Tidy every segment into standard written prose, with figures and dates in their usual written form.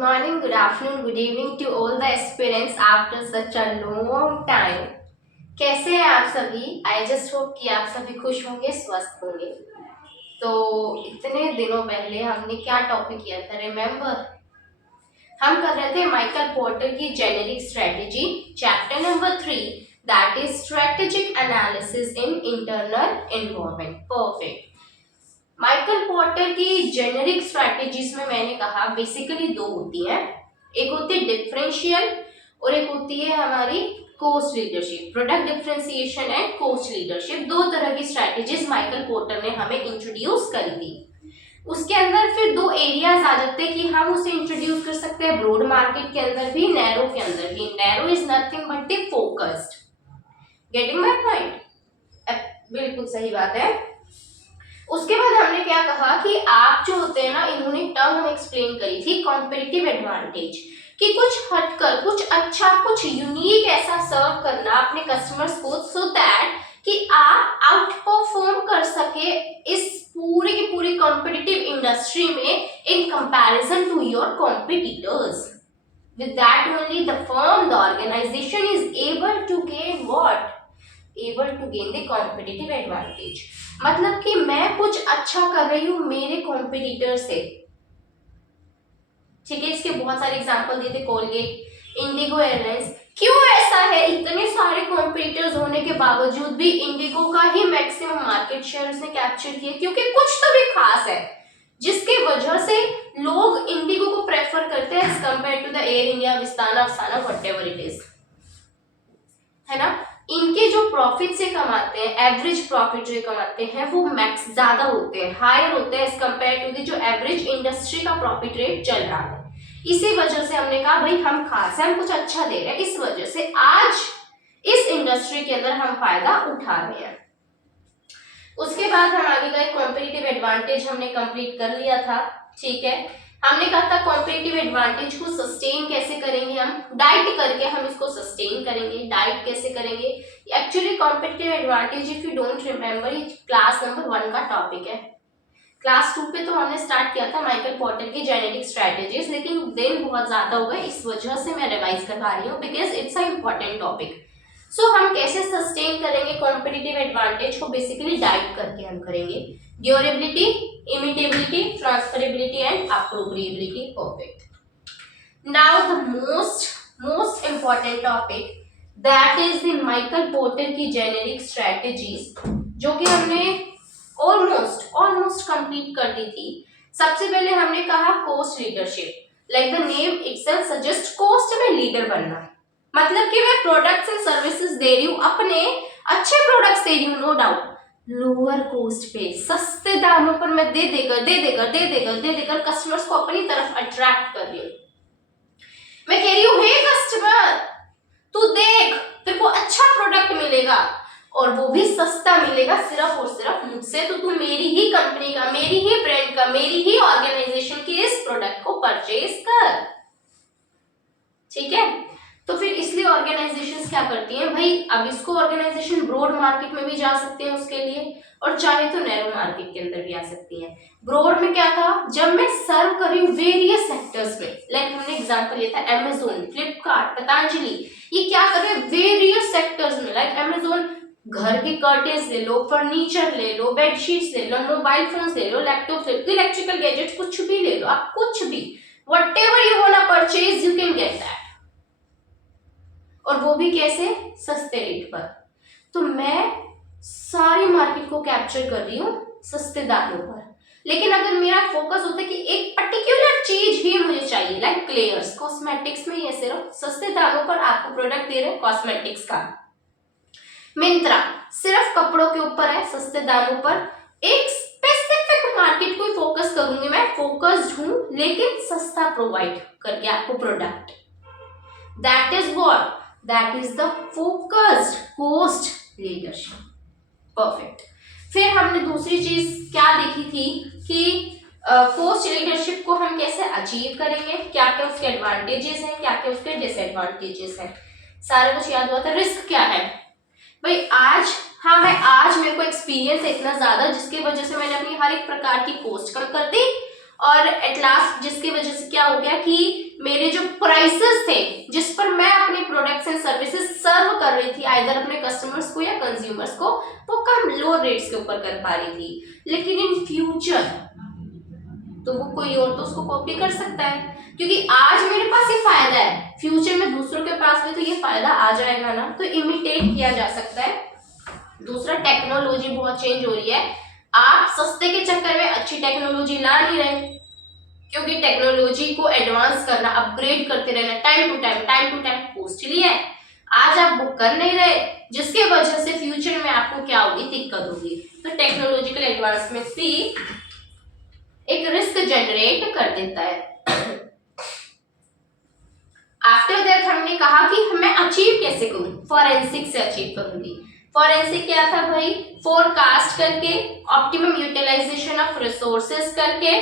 morning, good afternoon, good evening to all the aspirants after such a long time. कैसे हैं आप सभी? I just hope कि आप सभी खुश होंगे, स्वस्थ होंगे। तो इतने दिनों पहले हमने क्या टॉपिक किया था, रिमेम्बर? हम कर रहे थे माइकल पोर्टर की generic strategy, chapter number 3, that is strategic analysis in internal environment. Perfect. Michael Porter की जेनेरिक स्ट्रैटेजीज में मैंने कहा बेसिकली दो होती हैं, एक होती है डिफरेंशियल और एक होती है हमारी cost leadership. Product differentiation and cost leadership, दो तरह की स्ट्रैटेजीज माइकल पोर्टर ने हमें इंट्रोड्यूस करी थी। उसके अंदर फिर दो एरियाज आ जाते हैं कि हम उसे इंट्रोड्यूस कर सकते हैं ब्रॉड मार्केट के अंदर भी, नैरो के अंदर भी। Narrow is nothing but the focused. Getting my point? बिल्कुल सही बात है। उसके बाद हमने क्या कहा कि आप जो होते हैं ना, इन्होंने टर्म हमें एक्सप्लेन करी थी कॉम्पिटिटिव एडवांटेज, कि कुछ हटकर, कुछ अच्छा, कुछ यूनिक ऐसा सर्व करना अपने कस्टमर्स को, सो दैट कि आप आउट परफॉर्म कर सके इस पूरी की पूरी कॉम्पिटिटिव इंडस्ट्री में in comparison to your competitors. With that only the firm, the organization is able to gain what? Able to gain the competitive advantage. मतलब कि मैं कुछ अच्छा कर रही हूँ मेरे कॉम्पिटिटर से। ठीक है, इसके बहुत सारे एग्जांपल देते, कोलगेट, इंडिगो एयरलाइंस। क्यों ऐसा है? इतने सारे कॉम्पिटिटर्स होने के बावजूद भी इंडिगो का ही मैक्सिमम मार्केट शेयर उसने कैप्चर किया, क्योंकि कुछ तो भी खास है जिसके वजह से लोग इंडिगो को प्रेफर करते हैं as compare to the Air India, Vistara, अफसाना, व्हाटएवर इट इज, है ना। इनके जो प्रॉफिट से कमाते हैं, एवरेज प्रॉफिट जो कमाते हैं वो मैक्स ज्यादा होते हैं, हायर होते हैं एज कंपेयर टू द जो एवरेज इंडस्ट्री का प्रॉफिट रेट चल रहा है। इसी वजह से हमने कहा भाई हम खास हैं, हम कुछ अच्छा दे रहे हैं, इस वजह से आज इस इंडस्ट्री के अंदर हम फायदा उठा रहे हैं। उसके बाद हम आगे गए, कॉम्पिटिटिव एडवांटेज हमने कंप्लीट कर लिया था। ठीक है, हमने कहा था कॉम्पिटिटिव एडवांटेज को सस्टेन कैसे करेंगे, हम डाइट करके हम इसको सस्टेन करेंगे। डाइट कैसे करेंगे? Actually competitive advantage, if you don't remember, ये क्लास नंबर 1 का टॉपिक है। क्लास 2 पे तो हमने स्टार्ट किया था माइकल पोर्टर की जेनेरिक स्ट्रेटेजीज, लेकिन दिन बहुत ज्यादा हो गए, इस वजह से मैं रिवाइज करवा रही हूँ because it's a important topic. So हम कैसे सस्टेन करेंगे कॉम्पिटिटिव एडवांटेज को? बेसिकली डाइट करके हम करेंगे। Durability, imitability, transferability and appropriability. Perfect. Now the most important topic, that is the Michael Porter की जेनेरिक स्ट्रेटेजीज, जो कि हमने ऑलमोस्ट कंप्लीट कर दी थी। सबसे पहले हमने कहा cost leadership, like the name itself suggest, cost में लीडर बनना, मतलब कि मैं प्रोडक्ट्स एंड सर्विसेज दे रही हूँ, अपने अच्छे प्रोडक्ट्स दे रही हूँ, नो डाउट, लोअर कोस्ट पे, सस्ते दामों पर मैं दे देकर कस्टमर्स को अपनी तरफ अट्रैक्ट कर रही हूँ। मैं कह रही हूँ हे कस्टमर, तू देख, तेरे को अच्छा प्रोडक्ट मिलेगा और वो भी सस्ता मिलेगा, सिर्फ और सिर्फ मुझसे, तो तू मेरी ही कंपनी का, मेरी ही ब्रांड का, मेरी ही ऑर्गेनाइजेशन की इस प्रोडक्ट को परचेज कर। ठीक है, तो फिर इसलिए ऑर्गेनाइजेशंस क्या करती हैं भाई, अब इसको ऑर्गेनाइजेशन ब्रॉड मार्केट में भी जा सकते हैं उसके लिए, और चाहे तो नैरो मार्केट के अंदर भी आ सकती है। ब्रॉड में क्या था, जब मैं सर्व कर रही हूँ वेरियस सेक्टर्स में, लाइक हमने एग्जांपल लिया था अमेज़न, फ्लिपकार्ट, पतंजलि, ये क्या कर रहे हैं वेरियस सेक्टर्स में, लाइक अमेज़न घर की कर्टेन्स ले लो, फर्नीचर ले लो, बेडशीट्स ले लो, मोबाइल फोन्स ले लो, लैपटॉप ले लो, इलेक्ट्रिकल गैजेट्स, कुछ भी ले लो, आप कुछ भी, whatever you want to purchase you can get that, और वो भी कैसे? सस्ते रेट पर। तो मैं सारी मार्केट को कैप्चर कर रही हूँ सस्ते दामों पर, लेकिन अगर मेरा फोकस होता है कि एक पर्टिकुलर चीज ही मुझे चाहिए, लाइक क्लेयर्स, कॉस्मेटिक्स में ये सिर्फ सस्ते दामों पर आपको प्रोडक्ट दे रहे हैं कॉस्मेटिक्स का। मिंत्रा सिर्फ कपड़ों के ऊपर है, सस्ते दामों पर, एक स्पेसिफिक मार्केट को फोकस करूंगी, मैं फोकस्ड हूं, लेकिन सस्ता प्रोवाइड करके आपको product. That is what, that is the focused cost leadership. Perfect. फिर हमने दूसरी चीज क्या देखी थी कि कोस्ट लीडरशिप को हम कैसे अचीव करेंगे, क्या क्या उसके एडवांटेजेस हैं, क्या क्या उसके डिसएडवांटेजेस हैं, सारा कुछ याद हुआ था। रिस्क क्या है भाई, आज मेरे को एक्सपीरियंस है इतना ज्यादा, जिसकी वजह से मैंने अपनी हर एक प्रकार की कोस्ट कम कर दी, और एट लास्ट जिसकी वजह से क्या हो गया कि मेरे जो प्राइसेस थे जिस पर मैं अपने प्रोडक्ट्स एंड सर्विसेज सर्व कर रही थी आइदर अपने कस्टमर्स को या कंज्यूमर्स को, वो कम लो रेट्स के ऊपर कर पा रही थी। लेकिन इन फ्यूचर तो वो कोई और तो उसको कॉपी कर सकता है, क्योंकि आज मेरे पास ये फायदा है, फ्यूचर में दूसरों के पास भी तो ये फायदा आ जाएगा ना, तो इमिटेट किया जा सकता है। दूसरा, टेक्नोलॉजी बहुत चेंज हो रही है, आप सस्ते के चक्कर में अच्छी टेक्नोलॉजी ला नहीं रहे, क्योंकि टेक्नोलॉजी को एडवांस करना, अपग्रेड करते रहना टाइम टू टाइम कॉस्टली है। आज आप बुक कर नहीं रहे, जिसके वजह से फ्यूचर में आपको क्या होगी, दिक्कत होगी। तो टेक्नोलॉजिकल एडवांसमेंट भी एक रिस्क जनरेट कर देता है। आफ्टर दैट हमने कहा कि मैं अचीव कैसे करूं, फॉरेंसिक से अचीव करूंगी। फॉरेंसिक क्या था भाई, फोरकास्ट करके, ऑप्टिमम यूटिलाइजेशन ऑफ रिसोर्सेज करके,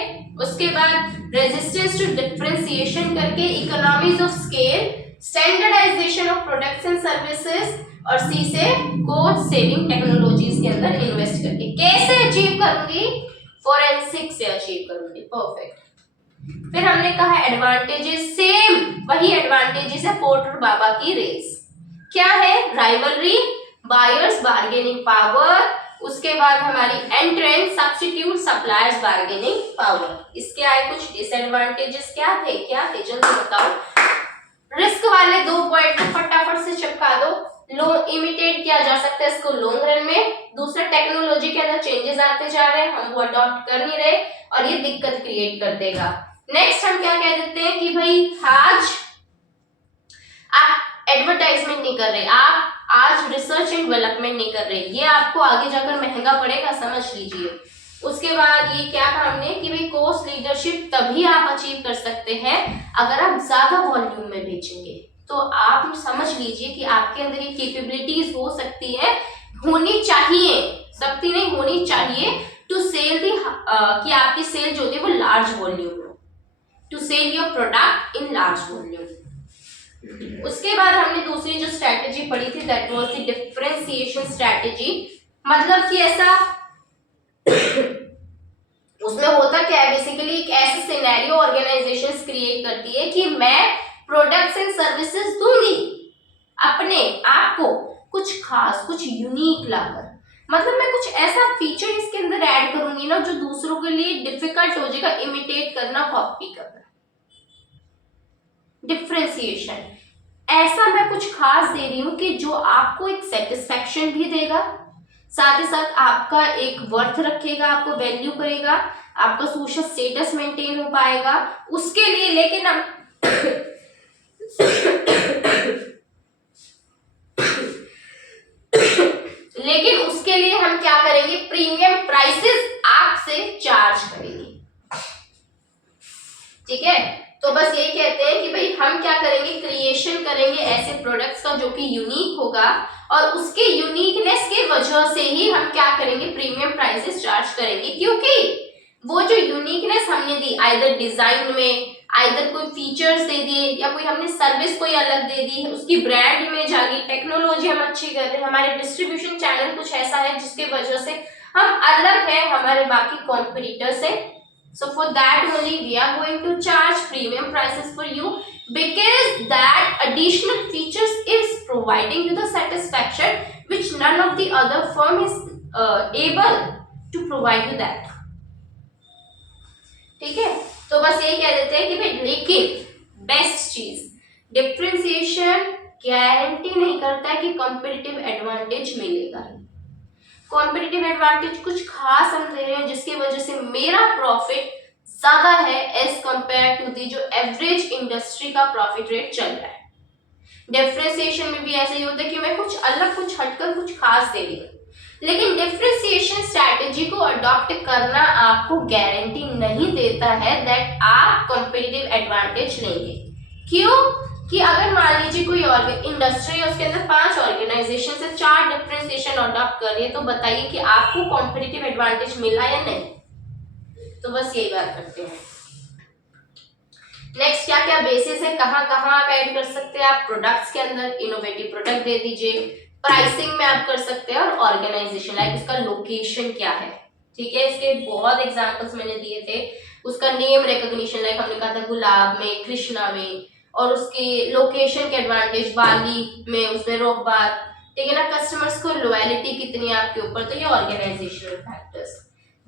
उसके बाद रेजिस्टेंस टू डिफरेंशिएशन करके, economies of scale, standardization of products and services, और सी से कॉस्ट सेविंग टेक्नोलॉजीज के अंदर इन्वेस्ट करके। कैसे अचीव करूंगी, फॉरेंसिक से अचीव करूंगी। परफेक्ट। फिर हमने कहा एडवांटेजेस, सेम वही एडवांटेजेस है पोर्टर बाबा की रेस। क्या है, राइवलरी, बायर्स बार्गेनिंग पावर, उसके बाद हमारी entrance, substitute, suppliers bargaining power. इसके आए कुछ डिसएडवांटेजेस, क्या थे जल्दी बताओ। रिस्क वाले 2 पॉइंट फटाफट से चिपका दो। लो इमिटेट किया जा सकता है इसको लॉन्ग रन में। दूसरा, टेक्नोलॉजी के अंदर चेंजेस आते जा रहे हैं, हम वो अडॉप्ट कर नहीं रहे और ये दिक्कत क्रिएट कर देगा। नेक्स्ट हम क्या कह देते हैं कि भाई आज आप एडवर्टाइजमेंट नहीं कर रहे, आप आज रिसर्च एंड डेवलपमेंट नहीं कर रहे, ये आपको आगे जाकर महंगा पड़ेगा, समझ लीजिए। उसके बाद ये क्या कहा हमने कि भाई कॉस्ट लीडरशिप तभी आप अचीव कर सकते हैं अगर आप ज्यादा वॉल्यूम में बेचेंगे। तो आप समझ लीजिए कि आपके अंदर ये कैपेबिलिटीज हो सकती है, होनी चाहिए, सकती नहीं होनी चाहिए, टू सेल दी कि आपकी सेल जो होती है वो लार्ज वॉल्यूम हो, to sell your product in large volume. उसके बाद हमने दूसरी जो स्ट्रेटेजी पढ़ी थी that was the differentiation strategy. मतलब कि ऐसा उसमें होता क्या है, बेसिकली एक ऐसा सिनेरियो ऑर्गेनाइजेशंस क्रिएट करती है कि मैं प्रोडक्ट्स एंड सर्विसेज दूंगी अपने आप को कुछ खास, कुछ यूनिक लाकर, मतलब मैं कुछ ऐसा फीचर इसके अंदर ऐड करूंगी ना जो दूसरों के लिए डिफिकल्ट हो जाएगा इमिटेट करना, कॉपी करना। डिफरेंशिएशन, ऐसा मैं कुछ खास दे रही हूं कि जो आपको एक सेटिस्फैक्शन भी देगा, साथ ही साथ आपका एक वर्थ रखेगा, आपको वैल्यू करेगा, आपका सोशल स्टेटस मेंटेन हो पाएगा उसके लिए। लेकिन हम लेकिन उसके लिए हम क्या करेंगे, प्रीमियम प्राइसेस आपसे चार्ज करेंगे। ठीक है, तो बस यही कहते हैं कि भाई हम क्या करेंगे, क्रिएशन करेंगे ऐसे प्रोडक्ट्स का जो कि यूनिक होगा, और उसके यूनिकनेस के वजह से ही हम क्या करेंगे, प्रीमियम प्राइसेस चार्ज करेंगे। क्योंकि वो जो यूनिकनेस हमने दी, आइदर डिजाइन में, आइदर कोई फीचर्स दे दिए, या कोई हमने सर्विस कोई अलग दे दी, उसकी ब्रांड इमेज आ गई, टेक्नोलॉजी हम अच्छी कर रहे हैं, हमारे डिस्ट्रीब्यूशन चैनल कुछ ऐसा है जिसके वजह से हम अलग है हमारे बाकी कॉम्पिटिटर से। So for that only we are going to charge premium prices for you, because that additional features is providing you the satisfaction which none of the other firm is able to provide you that. ठीक है, तो बस यही कह देते हैं कि भाई लेकिन बेस्ट चीज, डिफरेंशिएशन गारंटी नहीं करता है कि कॉम्पिटिटिव एडवांटेज मिलेगा। कॉम्पिटिटिव एडवांटेज कुछ खास हम दे रहे हैं जिसकी वजह से मेरा प्रॉफिट ज्यादा है एज कंपेयर टू दी जो एवरेज इंडस्ट्री का प्रॉफिट रेट चल रहा है। डिफरेंशिएशन में भी ऐसा ही होता है कि मैं कुछ अलग, कुछ हटकर, कुछ खास दे रही हूँ, लेकिन डिफरेंशिएशन स्ट्रैटेजी को अडॉप्ट करना आपको गारंटी नहीं देता है दैट आप कॉम्पिटिटिव एडवांटेज लेंगे। क्यों कि अगर मान लीजिए कोई और इंडस्ट्री है, उसके अंदर 5 ऑर्गेनाइजेशन से 4 डिफरेंशिएशन अडॉप्ट कर रही है, तो बताइए कि आपको कॉम्पिटिटिव एडवांटेज मिला या नहीं। तो बस यही बात करते हैं। नेक्स्ट क्या क्या बेसिस है, कहां कहां आप ऐड कर सकते हैं, आप प्रोडक्ट्स के अंदर इनोवेटिव प्रोडक्ट दे दीजिए, प्राइसिंग में आप कर सकते हैं, और ऑर्गेनाइजेशन लाइक उसका लोकेशन क्या है। ठीक है, इसके बहुत एग्जांपल्स मैंने दिए थे, उसका नेम रिकॉग्निशन, लाइक हमने कहा था गुलाब में, कृष्णा में, और उसके लोकेशन के एडवांटेज, बाली में, उसमें रोक बार, ठीक है ना, कस्टमर्स को लॉयलिटी कितनी है आपके ऊपर, तो ये ऑर्गेनाइजेशनल फैक्टर्स।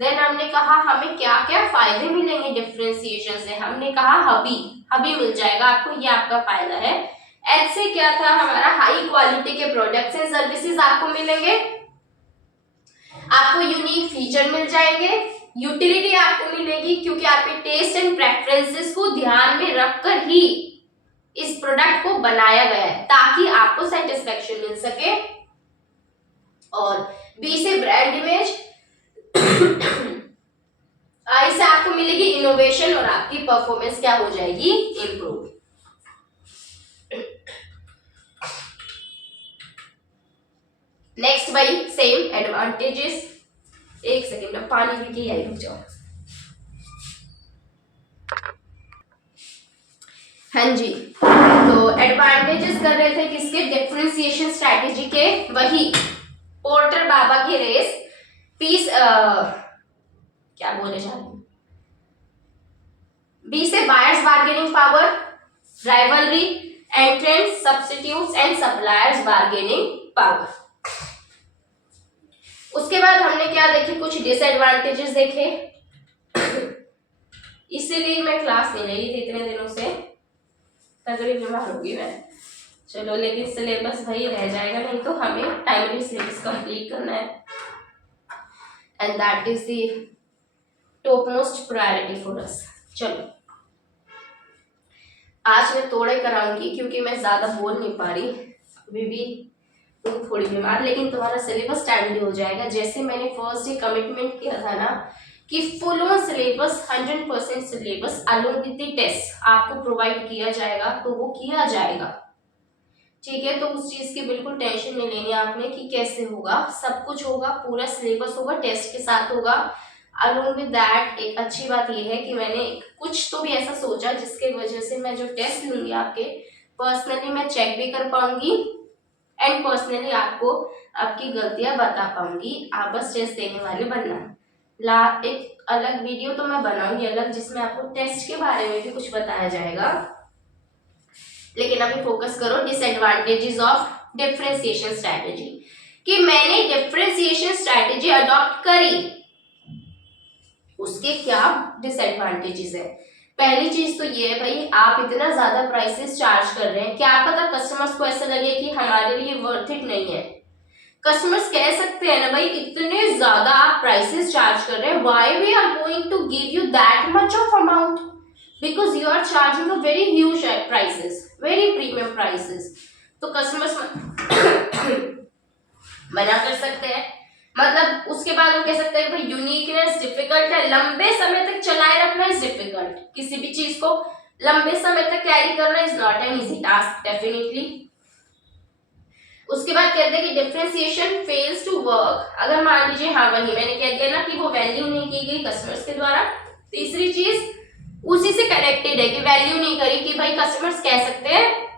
देन हमने कहा हमें क्या क्या फायदे मिलेंगे डिफरेंशिएशन से, हमने कहा हबी, हबी मिल जाएगा आपको, ये आपका फायदा है। एच से क्या था हमारा, हाई क्वालिटी के प्रोडक्ट्स एंड सर्विसेज आपको मिलेंगे, आपको यूनिक फीचर मिल जाएंगे, यूटिलिटी आपको मिलेगी क्योंकि आपके टेस्ट एंड प्रेफरेंसेस को ध्यान में रखकर ही इस प्रोडक्ट को बनाया गया है ताकि आपको सेटिस्फेक्शन मिल सके। और बी से ब्रांड इमेज, आई से आपको मिलेगी इनोवेशन और आपकी परफॉर्मेंस क्या हो जाएगी, इंप्रूव। नेक्स्ट भाई सेम एडवांटेजेस, एक सेकेंड में पानी पी के आई, रुक जाओ। हाँ जी, तो एडवांटेजेस कर रहे थे किसके, डिफरेंशिएशन स्ट्रैटेजी के, वही पोर्टर बाबा की रेस, पीस क्या बोले जा रहे, बी से buyers bargaining power, rivalry, entrance, substitutes and suppliers bargaining power. उसके बाद हमने क्या देखे, कुछ डिसएडवांटेजेस देखे, इसीलिए मैं क्लास नहीं ले रही थी इतने दिनों से, तगड़ी बीमार होगी मैं। चलो लेकिन सिलेबस वही रह जाएगा, नहीं तो हमें टाइमली सिलेबस कंप्लीट करना है, and that is the top most priority for us. चलो आज मैं थोड़े कराऊंगी क्योंकि मैं ज्यादा बोल नहीं पा रही, अभी भी तुम थोड़ी बीमार, लेकिन तुम्हारा सिलेबस टाइमली हो जाएगा। जैसे मैंने फर्स्ट डे कमिटमेंट किया था ना कि full on syllabus 100% syllabus along with test आपको प्रोवाइड किया जाएगा, तो वो किया जाएगा, ठीक है। तो उस चीज की बिल्कुल टेंशन नहीं लेनी आपने कि कैसे होगा, सब कुछ होगा, पूरा सिलेबस होगा, टेस्ट के साथ होगा। अलोंग विद दैट एक अच्छी बात यह है कि मैंने कुछ तो भी ऐसा सोचा जिसके वजह से मैं जो टेस्ट लूंगी आपके, पर्सनली मैं चेक भी कर पाऊंगी एंड पर्सनली आपको आपकी गलतियां बता पाऊंगी, आप बस टेस्ट देने वाले बनना। एक अलग वीडियो तो मैं बनाऊंगी अलग, जिसमें आपको टेस्ट के बारे में भी कुछ बताया जाएगा, लेकिन अभी फोकस करो डिसएडवांटेजेस ऑफ डिफरेंशिएशन स्ट्रैटेजी, कि मैंने डिफरेंशिएशन स्ट्रैटेजी अडॉप्ट करी, उसके क्या डिसएडवांटेजेस है। पहली चीज तो ये है भाई, आप इतना ज्यादा प्राइसेस चार्ज कर रहे हैं, क्या पता कस्टमर्स को ऐसा लगे कि हमारे लिए वर्थ इट नहीं है। कस्टमर्स कह सकते हैं ना भाई, इतने ज्यादा आप प्राइसेस चार्ज कर रहे हैं, why we are going to give you that much of amount, because you are charging a very huge prices, very premium prices. तो कस्टमर्स मना कर सकते हैं, मतलब उसके बाद वो कह सकते हैं भाई यूनिकनेस डिफिकल्ट है, लंबे समय तक चलाए रखना इज डिफिकल्ट, किसी भी चीज को लंबे समय तक कैरी करना is not an easy task definitely. उसके बाद कहते हैं कि डिफरेंशिएशन फेल्स टू वर्क, अगर मान लीजिए, हाँ वही मैंने कह दिया ना कि वो वैल्यू नहीं की गई कस्टमर्स के द्वारा। तीसरी चीज उसी से कनेक्टेड है कि वैल्यू नहीं करी, कि भाई कस्टमर्स कह सकते हैं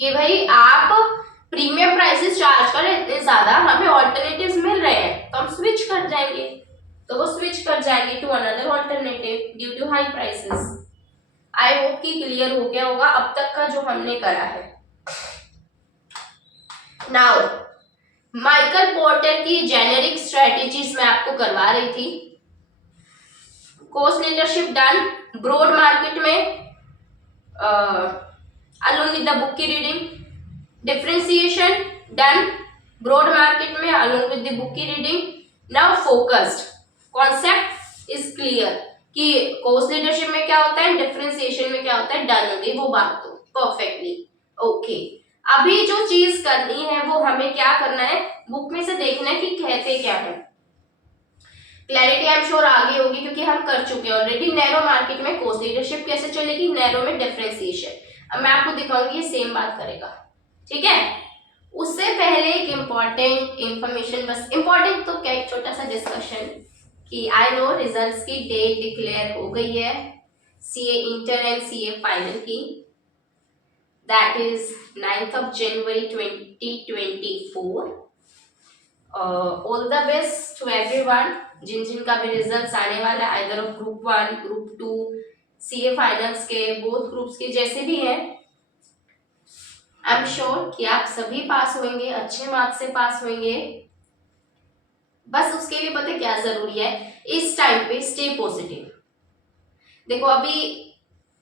कि भाई आप प्रीमियम प्राइसेस चार्ज कर रहे हैं इतने ज्यादा, हमें ऑल्टरनेटिव्स मिल रहे हैं तो हम स्विच कर जाएंगे, तो वो स्विच कर जाएंगे to another alternative due to high prices. I hope कि क्लियर हो गया होगा अब तक का जो हमने करा है। नाउ माइकल पोर्टर की जेनेरिक स्ट्रेटेजीज मैं आपको करवा रही थी। Cost leadership done broad market में अलोंग विद द बुक की reading, differentiation done broad market में अलोंग विद द बुक की reading. Now focused, concept is clear कि कॉस्ट लीडरशिप में क्या होता है, डिफरेंशिएशन में क्या होता है, डन होगी वो बात तो परफेक्टली ओके। अभी जो चीज करनी है वो हमें क्या करना है, बुक में से देखना है कि कहते क्या है। क्लैरिटी आई एम श्योर आ गई होगी क्योंकि हम कर चुके हैं ऑलरेडी। नैरो मार्केट में कॉस्ट लीडरशिप कैसे चलेगी, नैरो में डिफरेंशिएशन। अब मैं आपको दिखाऊंगी ये सेम बात करेगा, ठीक है। उससे पहले एक इम्पॉर्टेंट इंफॉर्मेशन, बस इम्पॉर्टेंट तो क्या, एक छोटा सा डिस्कशन कि आई नो रिजल्ट्स की डेट डिक्लेयर हो गई है CA inter and CA final की, that is 9th of January 2024. All the best to everyone. जिन जिन का भी रिजल्ट्स आने वाला है, either of group 1, group 2, CA finals के, बोथ ग्रुप्स के, जैसे भी हैं, आई एम श्योर कि आप सभी पास होंगे, अच्छे मार्क्स से पास होंगे। बस उसके लिए पता क्या जरूरी है, इस टाइम पे स्टे पॉजिटिव। देखो अभी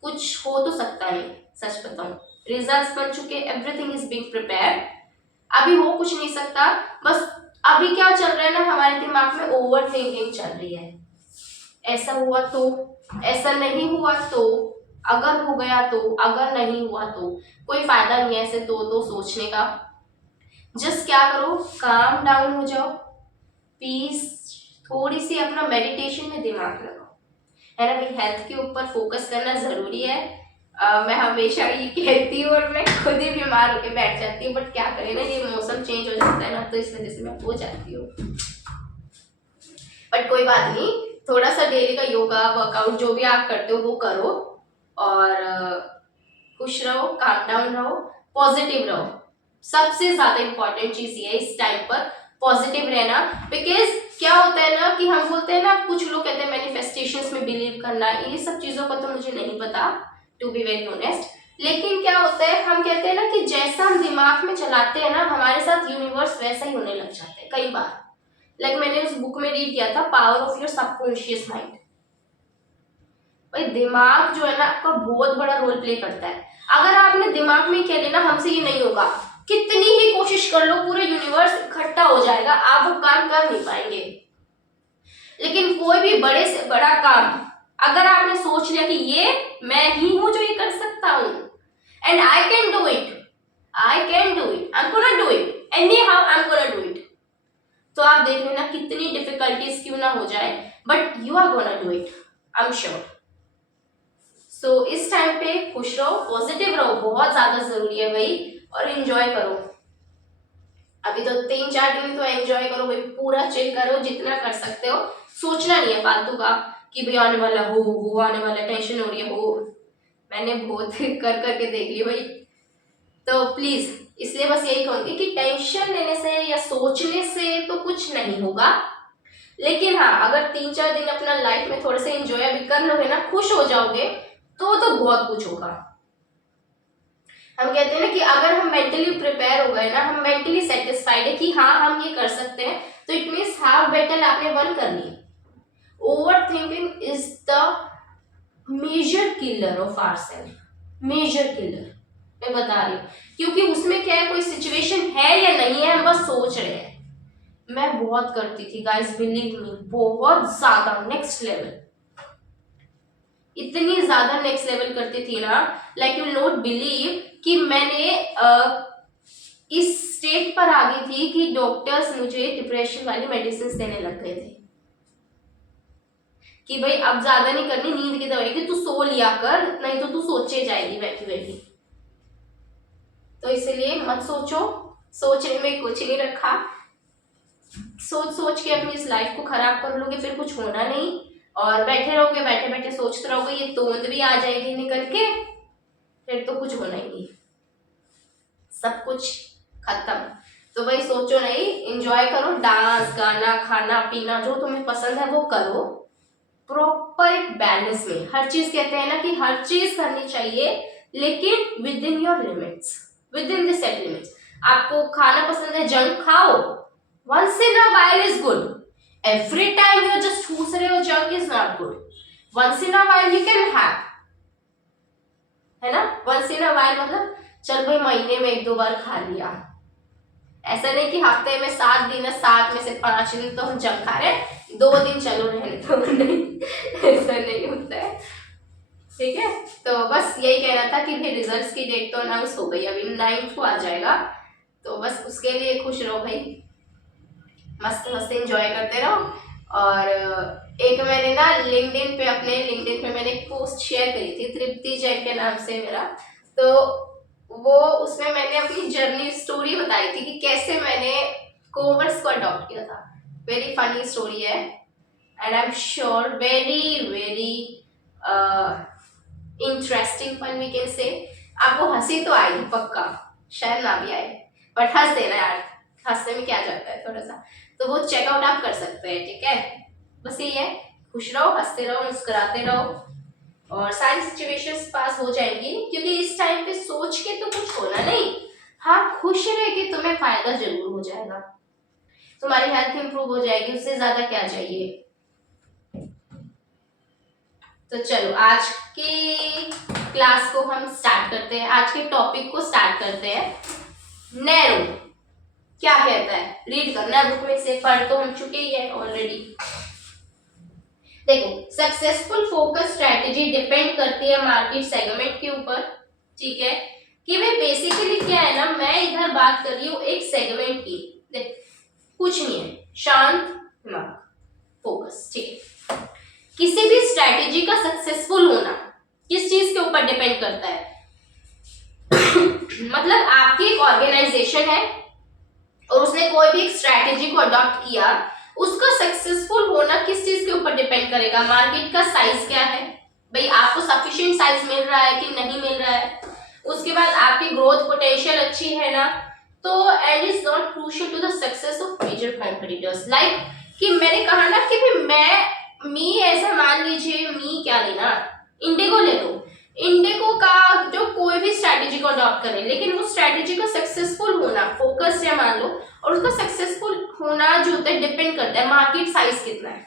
कुछ हो तो सकता नहीं, सच बताऊं, रिजल्ट्स बन चुके, एवरीथिंग इज बीइंग प्रिपेयर्ड, अभी हो कुछ नहीं सकता। बस अभी क्या चल रहा है ना, हमारे दिमाग में ओवर थिंकिंग चल रही है, ऐसा हुआ तो, ऐसा नहीं हुआ तो, अगर हो गया तो, अगर नहीं हुआ तो। कोई फायदा नहीं है ऐसे तो सोचने का। जस्ट क्या करो, काम डाउन हो जाओ, पीस, थोड़ी सी अपना मेडिटेशन में दिमाग लगाओ, है ना भाई। हेल्थ के ऊपर फोकस करना जरूरी है। मैं हमेशा ये कहती हूँ और मैं खुद ही बीमार होके बैठ जाती हूँ, बट क्या करें ना, ये मौसम चेंज हो जाता है ना, तो इस वजह से मैं हो जाती हूँ। बट कोई बात नहीं, थोड़ा सा डेली का योगा वर्कआउट जो भी आप करते हो वो करो, और खुश रहो, काम डाउन रहो, पॉजिटिव रहो। सबसे ज्यादा इंपॉर्टेंट चीज ये है इस टाइम पर पॉजिटिव रहना। बिकॉज क्या होता है ना कि हम बोलते हैं ना, कुछ लोग कहते हैं मैनिफेस्टेशंस में बिलीव करना, ये सब चीजों का तो मुझे नहीं पता, टू बी वेरी ऑनेस्ट। लेकिन क्या होता है, हम कहते हैं ना कि जैसा हम दिमाग में चलाते हैं ना, हमारे साथ यूनिवर्स वैसा ही होने लग जाता है कई बार। लाइक मैंने उस बुक में रीड किया था, power of your subconscious mind. भाई दिमाग जो है ना आपका बहुत बड़ा रोल प्ले करता है। अगर आपने दिमाग में कह लेना हमसे ये नहीं होगा, कितनी ही कोशिश कर लो, पूरा यूनिवर्स इकट्ठा हो जाएगा, आप वो काम कर नहीं पाएंगे। लेकिन कोई भी बड़े से बड़ा काम अगर आपने सोच लिया कि ये मैं ही हूं जो ये कर सकता हूं, and I can do it, I can do it, I am gonna do it, any how I am gonna do it, तो आप देख लेना कितनी डिफिकल्टीज क्यों ना हो जाए, but you are gonna do it, I am sure. So इस टाइम पे खुश रहो, पॉजिटिव रहो, बहुत ज्यादा जरूरी है भाई, और एंजॉय करो। अभी तो 3-4 दिन तो एंजॉय करो भाई, पूरा चिल करो जितना कर सकते हो, सोचना नहीं है फालतू का कि भाई आने वाला हो, वो आने वाला, टेंशन हो रही है, हो, मैंने बहुत कर करके देख लिया भाई। तो प्लीज इसलिए बस यही कहूंगी कि टेंशन लेने से या सोचने से तो कुछ नहीं होगा, लेकिन हाँ अगर 3-4 दिन अपना लाइफ में थोड़े से एंजॉय भी कर लोगे ना, खुश हो जाओगे, तो बहुत कुछ होगा। हम कहते हैं ना कि अगर हम मेंटली प्रिपेयर हो गए ना, हम मेंटली सेटिस्फाइड है कि हाँ हम ये कर सकते हैं, तो इट मीन्स हाफ बैटल आपने वन कर ली। Overthinking is the major killer of ourself, major killer, मैं बता रही हूँ, क्योंकि उसमें क्या है, कोई सिचुएशन है या नहीं है, हम बस सोच रहे हैं। मैं बहुत करती थी गाइस, बिलीव मी, बहुत ज्यादा नेक्स्ट लेवल, इतनी ज्यादा नेक्स्ट लेवल करती थी ना, लाइक यू नॉट बिलीव कि मैंने इस स्टेट पर आ गई थी कि डॉक्टर्स मुझे डिप्रेशन वाली मेडिसिन देने लग गए थे कि भाई अब ज्यादा नहीं करनी, नींद की दवाई की तू सो लिया कर, नहीं तो तू सोचे जाएगी बैठी बैठी। तो इसलिए मत सोचो, सोचने में कुछ नहीं रखा, सोच सोच के अपनी इस लाइफ को खराब कर लोगे, फिर कुछ होना नहीं, और बैठे रहोगे, बैठे बैठे सोचते रहोगे, ये तोंद भी आ जाएगी निकल के, फिर तो कुछ होना ही नहीं, सब कुछ खत्म। तो भाई सोचो नहीं, एंजॉय करो, डांस, गाना, खाना पीना जो तुम्हें पसंद है वो करो, प्रॉपर एक बैलेंस में। हर चीज कहते हैं ना कि हर चीज करनी चाहिए, लेकिन within your limits, within the set limits. आपको खाना पसंद है, जंक खाओ, once in a while is good, every time you just ठूस रहे हो junk is not good, once in a while you can have, है ना, once in a while मतलब चल भाई महीने में 1-2 बार खा लिया, ऐसा नहीं कि हफ्ते में 7 दिन है, 7 में से 5 दिन तो हम जंक खा रहे हैं, 2 दिन चलो रहने तो नहीं, ऐसा नहीं होता है, ठीक है। तो बस यही कहना था कि भाई रिजल्ट्स की डेट तो अनाउंस हो गई, अभी 9 को आ जाएगा, तो बस उसके लिए खुश रहो भाई, मस्त मस्त एंजॉय करते रहो। और एक मैंने ना लिंक्डइन पे, अपने लिंक्डइन पे मैंने एक पोस्ट शेयर करी थी, तृप्ति जैन के नाम से मेरा, तो वो उसमें मैंने अपनी जर्नी स्टोरी बताई थी कि कैसे मैंने कॉमर्स को अडॉप्ट किया था। वेरी फनी स्टोरी है, and I am sure very very interesting fun we can say. आपको हंसी तो आएगी पक्का, शायद ना भी आए, बट हंस देना यार, हंसने में क्या जाता है थोड़ा सा, तो वो चेकआउट आप कर सकते हैं, ठीक है। बस यही है, खुश रहो, हंसते रहो, मुस्कुराते रहो और सारी सिचुएशंस पास हो जाएंगी, क्योंकि इस टाइम पे सोच के तो कुछ होना नहीं। हाँ, खुश रह के तुम्हें फायदा जरूर हो जाएगा, तुम्हारी हेल्थ इंप्रूव हो जाएगी, उससे ज्यादा क्या चाहिए। तो चलो आज की क्लास को हम स्टार्ट करते हैं, आज के टॉपिक को स्टार्ट करते हैं। नैरो क्या कहता है, रीड करना बुक में से, पढ़ तो हम चुके ही है ऑलरेडी। देखो, सक्सेसफुल फोकस स्ट्रेटेजी डिपेंड करती है मार्केट सेगमेंट के ऊपर, ठीक है, कि भाई बेसिकली क्या है ना, मैं इधर बात कर रही हूँ एक सेगमेंट की। देख, कुछ नहीं है, शांत दिमाग, फोकस, ठीक है। किसी भी स्ट्रेटेजी का सक्सेसफुल होना किस चीज के ऊपर डिपेंड करता है मतलब आपकी एक ऑर्गेनाइजेशन है और उसने कोई भी एक स्ट्रेटेजी को अडॉप्ट किया, उसका सक्सेसफुल होना किस चीज के ऊपर डिपेंड करेगा, मार्केट का साइज क्या है, भाई आपको सफिशिएंट साइज मिल रहा है कि नहीं मिल रहा है, उसके बाद आपकी ग्रोथ पोटेंशियल अच्छी है ना, तो and is not crucial to the success of major competitors. Like कि मैंने कहा ना कि मी ऐसा मान लीजिए, मी क्या लेना, इंडिगो ले लो, इंडिगो का जो कोई भी स्ट्रैटेजी को अडॉप्ट करे, लेकिन वो स्ट्रैटेजी का सक्सेसफुल होना, फोकस है मान लो, और उसका सक्सेसफुल होना जो होता है डिपेंड करता है मार्केट साइज कितना है,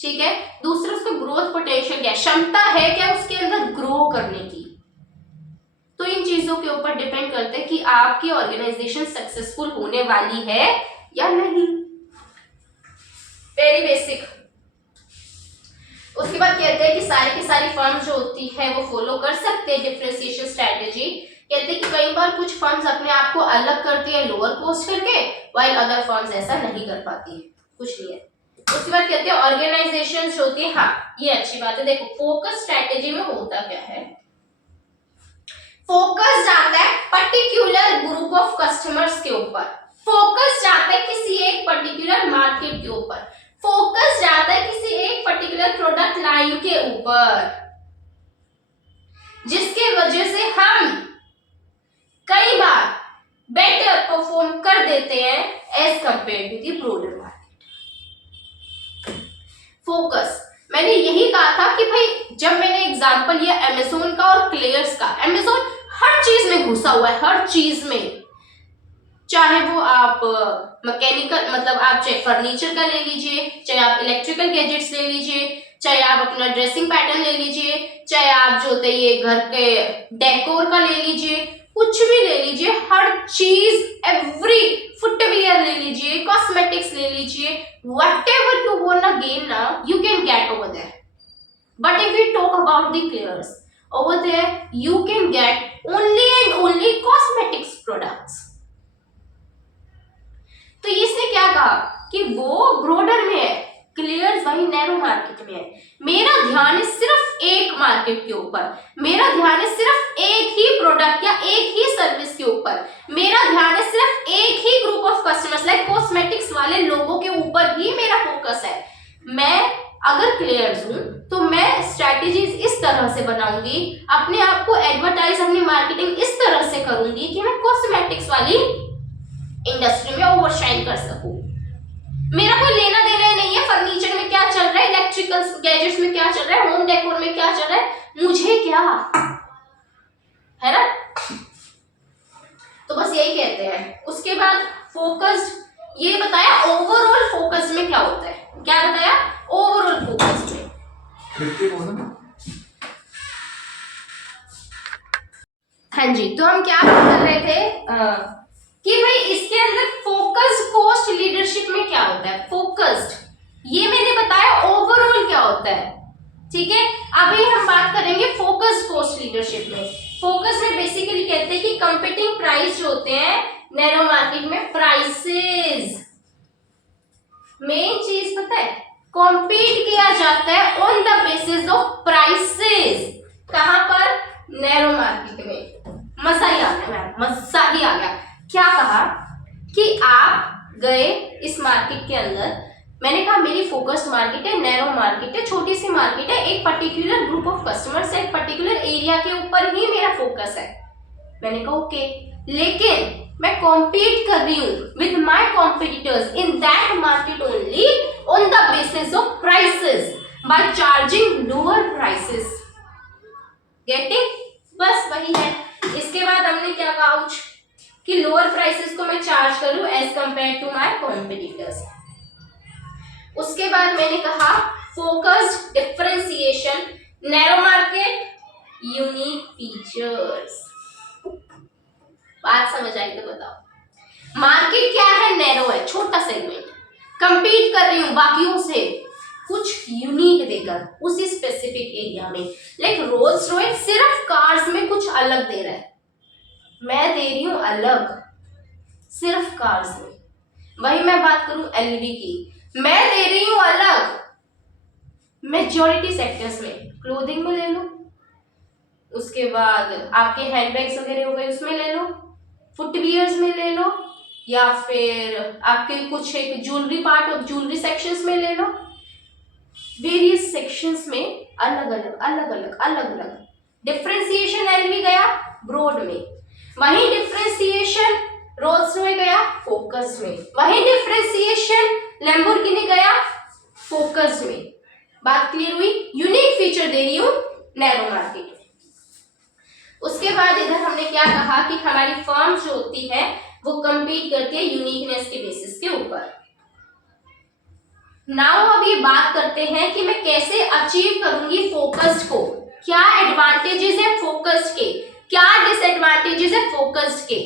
ठीक है। दूसरा, उसका ग्रोथ पोटेंशियल क्या, क्षमता है क्या उसके अंदर ग्रो करने की। तो इन चीजों के ऊपर डिपेंड करते हैं कि आपकी ऑर्गेनाइजेशन सक्सेसफुल होने वाली है या नहीं, वेरी बेसिक। उसके बाद कहते हैं कि सारी की सारी फर्म जो होती है वो फॉलो कर सकते हैं डिफरेंशिएशन स्ट्रेटेजी। कहते हैं कि कई बार कुछ फर्म्स अपने आप को अलग करती है लोअर कॉस्ट करके, व्हाइल अदर फर्म्स ऐसा नहीं कर पाती है, कुछ नहीं है। उसके बाद कहते हैं ऑर्गेनाइजेशन जो होती है, हाँ ये अच्छी बात है। देखो, फोकस स्ट्रेटेजी में होता क्या है, फोकस जाता है पर्टिकुलर ग्रुप ऑफ कस्टमर्स के ऊपर, फोकस जाता है किसी एक पर्टिकुलर मार्केट के ऊपर, फोकस जाता है किसी एक पर्टिकुलर प्रोडक्ट लाइन के ऊपर, जिसके वजह से हम कई बार बेटर परफॉर्म कर देते हैं as compare to the broader market. Focus, मैंने यही कहा था कि भाई जब मैंने एग्जांपल लिया अमेज़न का और क्लेयर्स का, अमेज़न हर चीज में घुसा हुआ है, हर चीज में, चाहे वो आप मैकेनिकल मतलब आप चाहे फर्नीचर का ले लीजिए, चाहे आप इलेक्ट्रिकल गैजेट्स ले लीजिए, चाहे आप अपना ड्रेसिंग पैटर्न ले लीजिए, चाहे आप जो होते ये घर के डेकोर का ले लीजिए, कुछ भी ले लीजिए, हर चीज, एवरी फुटवियर ले लीजिए, कॉस्मेटिक्स ले लीजिए, whatever you wanna gain now you can get over there. But if we talk about the players over there, you can get only and only cosmetics products. तो इसने क्या कहा कि वो ब्रॉडर में है, क्लियर्स वही नैरो मार्केट में है। मेरा ध्यान है सिर्फ एक मार्केट के ऊपर, मेरा ध्यान है सिर्फ एक ही प्रोडक्ट या एक ही सर्विस के ऊपर, मेरा ध्यान है सिर्फ एक ही group of customers like cosmetics वाले लोगों के ऊपर ही मेरा फोकस है। मैं अगर क्लियर्स हूं तो मैं स्ट्रैटेजीज इस तरह से बनाऊंगी, अपने आप को एडवर्टाइज, अपनी मार्केटिंग इस तरह से करूंगी कि मैं कॉस्मेटिक्स वाली इंडस्ट्री में ओवरशाइन कर सकूं। मेरा कोई लेना देना नहीं है फर्नीचर में क्या चल रहा है, इलेक्ट्रिकल गैजेट्स में क्या चल रहा है, होम डेकोर में क्या चल रहा है, मुझे क्या है ना। तो बस यही कहते हैं। उसके बाद फोकस्ड, ये बताया ओवरऑल फोकस में क्या होता है, क्या बताया ओवरऑल फोकस में। हाँ जी, तो हम क्या कर रहे थे कि भाई इसके अंदर फोकस्ड कॉस्ट लीडरशिप में क्या होता है, फोकस्ड ये मैंने बताया, ओवरऑल क्या होता है, ठीक है। अभी हम बात करेंगे फोकस्ड कॉस्ट लीडरशिप में। फोकस में बेसिकली कहते हैं कि कंपीटिंग प्राइस जो होते हैं नैरो मार्केट में, प्राइसेस मेन चीज पता है, कॉम्पीट किया जाता है on the basis of prices. कहां पर, नैरो मार्केट में। मजा ही आ गया मैम, मजा ही आ गया। क्या कहा कि आप गए इस मार्केट के अंदर, मैंने कहा मेरी फोकस्ड मार्केट है, नैरो मार्केट है, छोटी सी मार्केट है, एक पर्टिकुलर ग्रुप ऑफ कस्टमर्स है, एक पर्टिकुलर एरिया के ऊपर ही मेरा फोकस है। मैंने कहा ओके, लेकिन मैं कॉम्पीट कर रही हूँ with my competitors in that market only on the basis of prices by charging lower prices. Getting? बस वही है। इसके बाद हमने क्या कहा कि लोअर प्राइसेस को मैं चार्ज करूं as compare to my competitors. उसके बाद मैंने कहा focused differentiation, narrow market, unique features. बात समझ आई तो बताओ। मार्केट क्या है? नैरो है, छोटा सेगमेंट। कंपीट कर रही हूं बाकियों से कुछ यूनिक देकर उसी स्पेसिफिक एरिया में। लाइक रोल्स रॉयस सिर्फ कार्स में कुछ अलग दे रहा है, मैं दे रही हूं अलग सिर्फ कार्स में। वही मैं बात करूं एलवी की, मैं दे रही हूं अलग मेजॉरिटी सेक्टर्स में। क्लोथिंग में ले लो, उसके बाद आपके हैंडबैग्स वगैरह हो गए उसमें ले लो, फुटवियर्स में ले लो, या फिर आपके कुछ एक jewellery part of jewellery sections में ले लो। वेरियस सेक्शंस में अलग अलग अलग अलग अलग अलग डिफरेंशिएशन एलवी गया ब्रॉड में, वही डिफरेंशिएशन रोल्स रॉयस गया फोकस में, वही डिफरेंशिएशन लैम्बोर्गिनी गया फोकस में। बात क्लियर हुई? यूनिक फीचर दे रही हूं नैरो मार्केट में। उसके बाद इधर हमने क्या कहा कि हमारी फर्म जो होती है वो कंपीट करती है यूनिकनेस के बेसिस के ऊपर। नाउ अब ये बात करते हैं कि मैं कैसे अचीव करूंगी फोकस्ड को। क्या एडवांटेजेस है फोकस्ड के, क्या डिसएडवांटेजेस है फोकस्ड के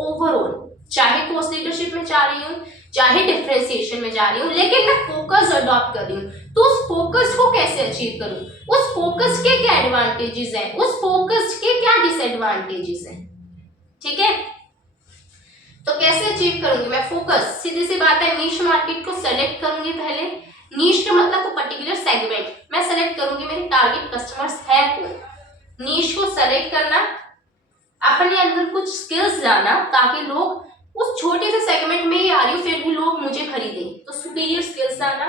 ओवरऑल। चाहे कोर्स लीडरशिप में जा रही हूं, चाहे डिफरेंशिएशन में जा रही हूं, लेकिन मैं फोकस अडॉप्ट कर रही हूं, तो उस फोकस को कैसे अचीव करूं, उस फोकस के क्या एडवांटेजेस हैं, उस फोकस के क्या डिसएडवांटेजेस हैं। ठीक है, तो कैसे अचीव करूंगी मैं फोकस? सीधी सी बात है, नीश मार्केट को सेलेक्ट करूंगी पहले। नीश का मतलब को पर्टिकुलर सेगमेंट मैं सेलेक्ट करूंगी, मेरे टारगेट कस्टमर्स है कौन। नीश को सेलेक्ट करना, अपने अंदर कुछ स्किल्स लाना ताकि लोग उस छोटे से सेगमेंट में ही आ रही हो फिर भी लोग मुझे खरीदें, तो सुपीरियर स्किल्स लाना,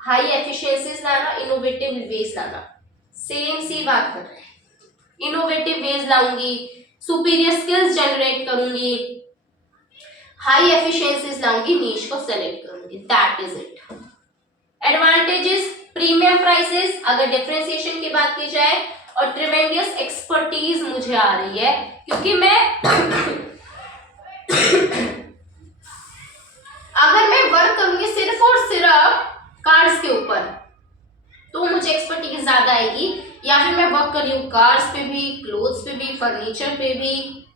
हाई एफिशिएंसीज लाना, इनोवेटिव वेज लाना। सेम सी बात कर रहे हैं, इनोवेटिव वेज लाऊंगी, सुपीरियर स्किल्स जनरेट करूंगी, हाई एफिशिएंसीज लाऊंगी, नीश को सेलेक्ट करूंगी। That is it. Advantages, premium prices अगर डिफरेंशिएशन की बात की जाए, और ट्रिमेंडियस एक्सपर्टीज मुझे आ रही है क्योंकि मैं अगर मैं वर्क करूंगी सिर्फ और सिर्फ कार्स के ऊपर तो मुझे एक्सपर्टीज ज्यादा आएगी, या फिर मैं वर्क कर रही हूँ कार्स पे भी, क्लोथ्स पे भी, फर्नीचर पे भी,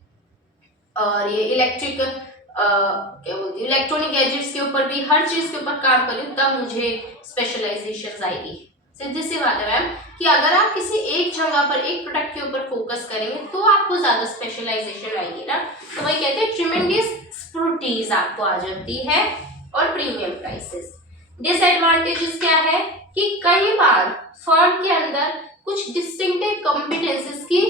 और ये इलेक्ट्रिक क्या बोलती है इलेक्ट्रॉनिक गैजेट्स के ऊपर भी, हर चीज के ऊपर काम कर रही हूँ, तब मुझे स्पेशलाइजेशन आएगी। सीधी सी बात है मैम कि अगर आप किसी एक जगह पर एक प्रोडक्ट के ऊपर फोकस करेंगे तो आपको ज्यादा स्पेशलाइजेशन आएगी ना। तो वही कहते हैं ट्रिमेंडियस एक्सपर्टीज आपको आ जाती है, और प्रीमियम प्राइसेस। डिसएडवांटेजेस क्या है कि कई बार फर्म के अंदर कुछ डिस्टिंक्टिव कॉम्पिटेंसीज की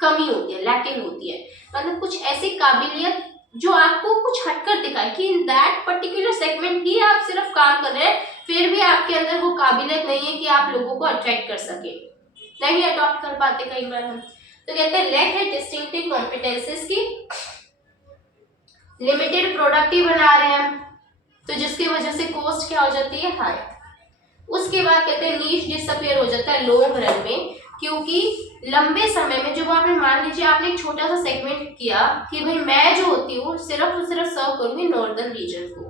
कमी होती है, लैकिंग होती है, मतलब कुछ ऐसी काबिलियत जो आपको कुछ हटकर दिखाए कि इन दैट पर्टिकुलर सेगमेंट ही आप सिर्फ काम कर रहे हैं, फिर भी आपके अंदर वो काबिलियत नहीं है कि आप लोगों को अट्रैक्ट कर सके, नहीं अडॉप्ट कर पाते कई बार हम। तो कहते हैं लैक है डिस्टिंक्टिव कॉम्पिटेंसीज की, लिमिटेड प्रोडक्ट ही बना रहे हैं हम, तो जिसकी वजह से कॉस्ट क्या हो जाती है, हाई। उसके बाद कहते हैं नीश डिसअपीयर हो जाता है लॉन्ग रन में, क्योंकि लंबे समय में जब आपने मान लीजिए आपने एक छोटा सा सेगमेंट किया कि भाई मैं जो होती हूँ सिर्फ और सिर्फ सर्व करूंगी नॉर्दर्न रीजन को,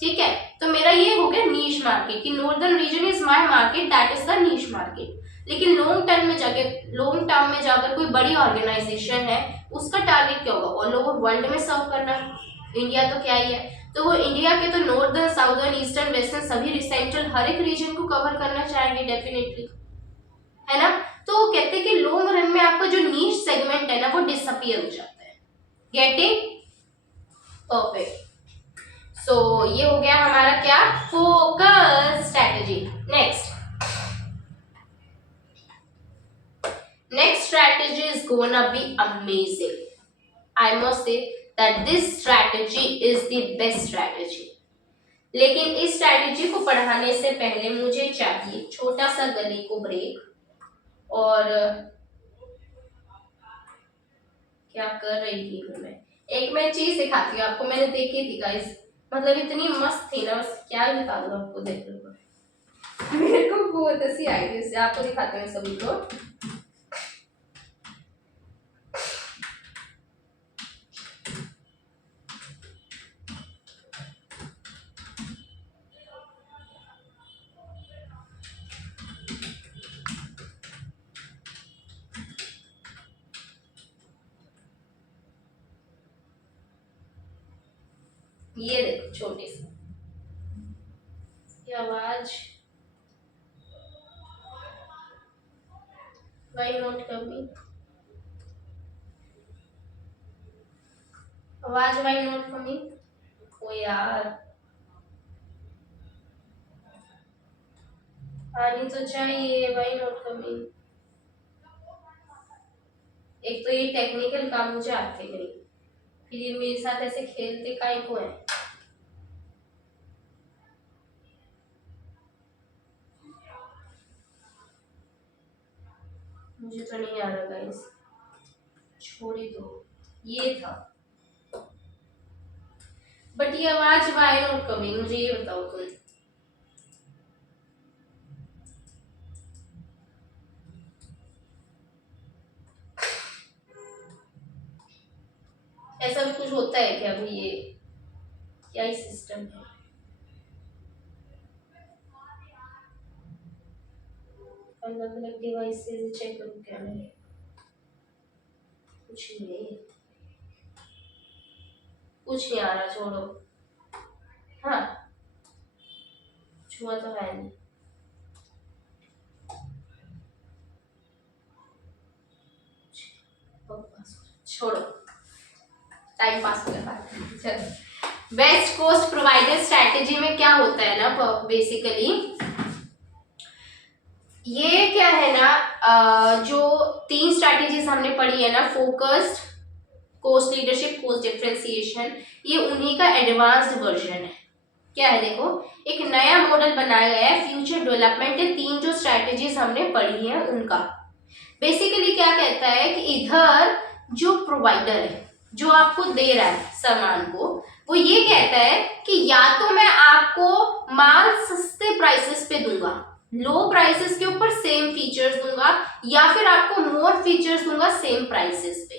ठीक है, तो मेरा ये हो गया नीश मार्केट कि northern region is my market, that is the niche market. लेकिन लॉन्ग टर्म में जाकर कोई बड़ी ऑर्गेनाइजेशन है, उसका टारगेट क्या होगा, ऑल ओवर वर्ल्ड में सर्व करना। इंडिया तो क्या ही है, तो वो इंडिया के तो नॉर्दर्न, साउदर्न, ईस्टर्न, वेस्टर्न सभी सेंट्रल हर एक रीजन को कवर करना चाहेंगे डेफिनेटली, है ना। तो वो कहते हैं कि लॉन्ग रन में आपका जो नीश सेगमेंट है ना वो डिसअपीयर हो जाता है। गेटिंग? परफेक्ट। सो ये हो गया हमारा क्या, focus strategy. Next strategy is gonna be amazing. I must say that this strategy is the best strategy. लेकिन इस स्ट्रेटजी को पढ़ाने से पहले मुझे चाहिए छोटा सा गले को ब्रेक, और क्या कर रही थी मैं, एक मैं चीज सिखाती हूँ आपको, मैंने देखी थी गाइस, मतलब इतनी मस्त थी ना, बस क्या ही बता दूँ आपको, देख लो। मेरे को बहुत ऐसी आई थी, इससे आपको दिखाते हैं सभी को। ये देखो छोटी सी ये आवाज, वाई नॉट कमिंग, आवाज वाई नॉट कमिंग। ओ यार, आनी तो चाहिए, वाई नॉट कमिंग। एक तो ये टेक्निकल काम मुझे आते नहीं, फिर ये मेरे साथ ऐसे खेलते काहे को है। मुझे तो नहीं आ रहा गाइस, छोड़ ही दो। ये था, बट ये आवाज वाई नॉट कमिंग, मुझे ये बताओ तुम। ऐसा भी कुछ होता है क्या भाई? ये क्या ही सिस्टम है? अलग अलग डिवाइस से चेक करूँ क्या? नहीं, कुछ नहीं, कुछ नहीं आ रहा, छोड़ो। हाँ, छुआ तो है नहीं। छोड़ो, टाइम पास हो गया। चलो, बेस्ट कॉस्ट प्रोवाइडर स्ट्रेटेजी में क्या होता है ना, बेसिकली ये क्या है ना, जो 3 स्ट्रैटेजीज हमने पढ़ी है ना, focused, cost leadership, cost differentiation, ये उन्हीं का एडवांस्ड वर्जन है। क्या है देखो, एक नया मॉडल बनाया गया है, फ्यूचर डेवलपमेंट है, 3 जो स्ट्रैटेजीज हमने पढ़ी है उनका। बेसिकली क्या कहता है कि इधर जो प्रोवाइडर है, जो आपको दे रहा है सामान को, वो ये कहता है कि या तो मैं आपको माल सस्ते प्राइसेस पे दूंगा, लो प्राइसेस के ऊपर सेम फीचर्स दूंगा, या फिर आपको मोर फीचर्स दूंगा सेम प्राइसेस पे।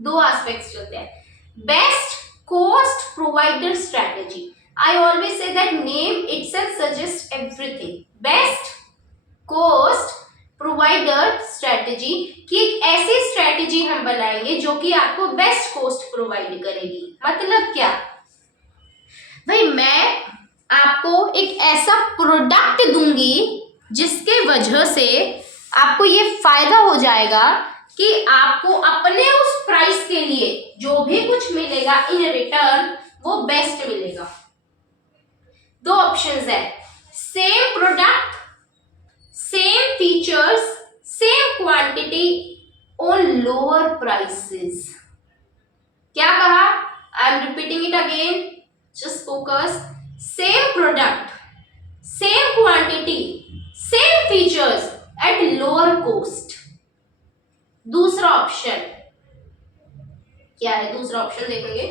2 एस्पेक्ट्स चलते हैं। Best cost provider strategy, I always say that name itself suggest everything. Best cost provider strategy कि एक ऐसी स्ट्रेटेजी हम बनाएंगे जो कि आपको बेस्ट कॉस्ट प्रोवाइड करेगी। मतलब क्या भाई, मैं आपको एक ऐसा प्रोडक्ट दूंगी जिसके वजह से आपको ये फायदा हो जाएगा कि आपको अपने उस प्राइस के लिए जो भी कुछ मिलेगा इन रिटर्न वो बेस्ट मिलेगा। 2 ऑप्शंस है, same product, same features, same quantity on lower prices. क्या कहा? I am repeating it again, just focus. Same product, same quantity, same features at lower cost. दूसरा ऑप्शन क्या है? दूसरा ऑप्शन देखेंगे,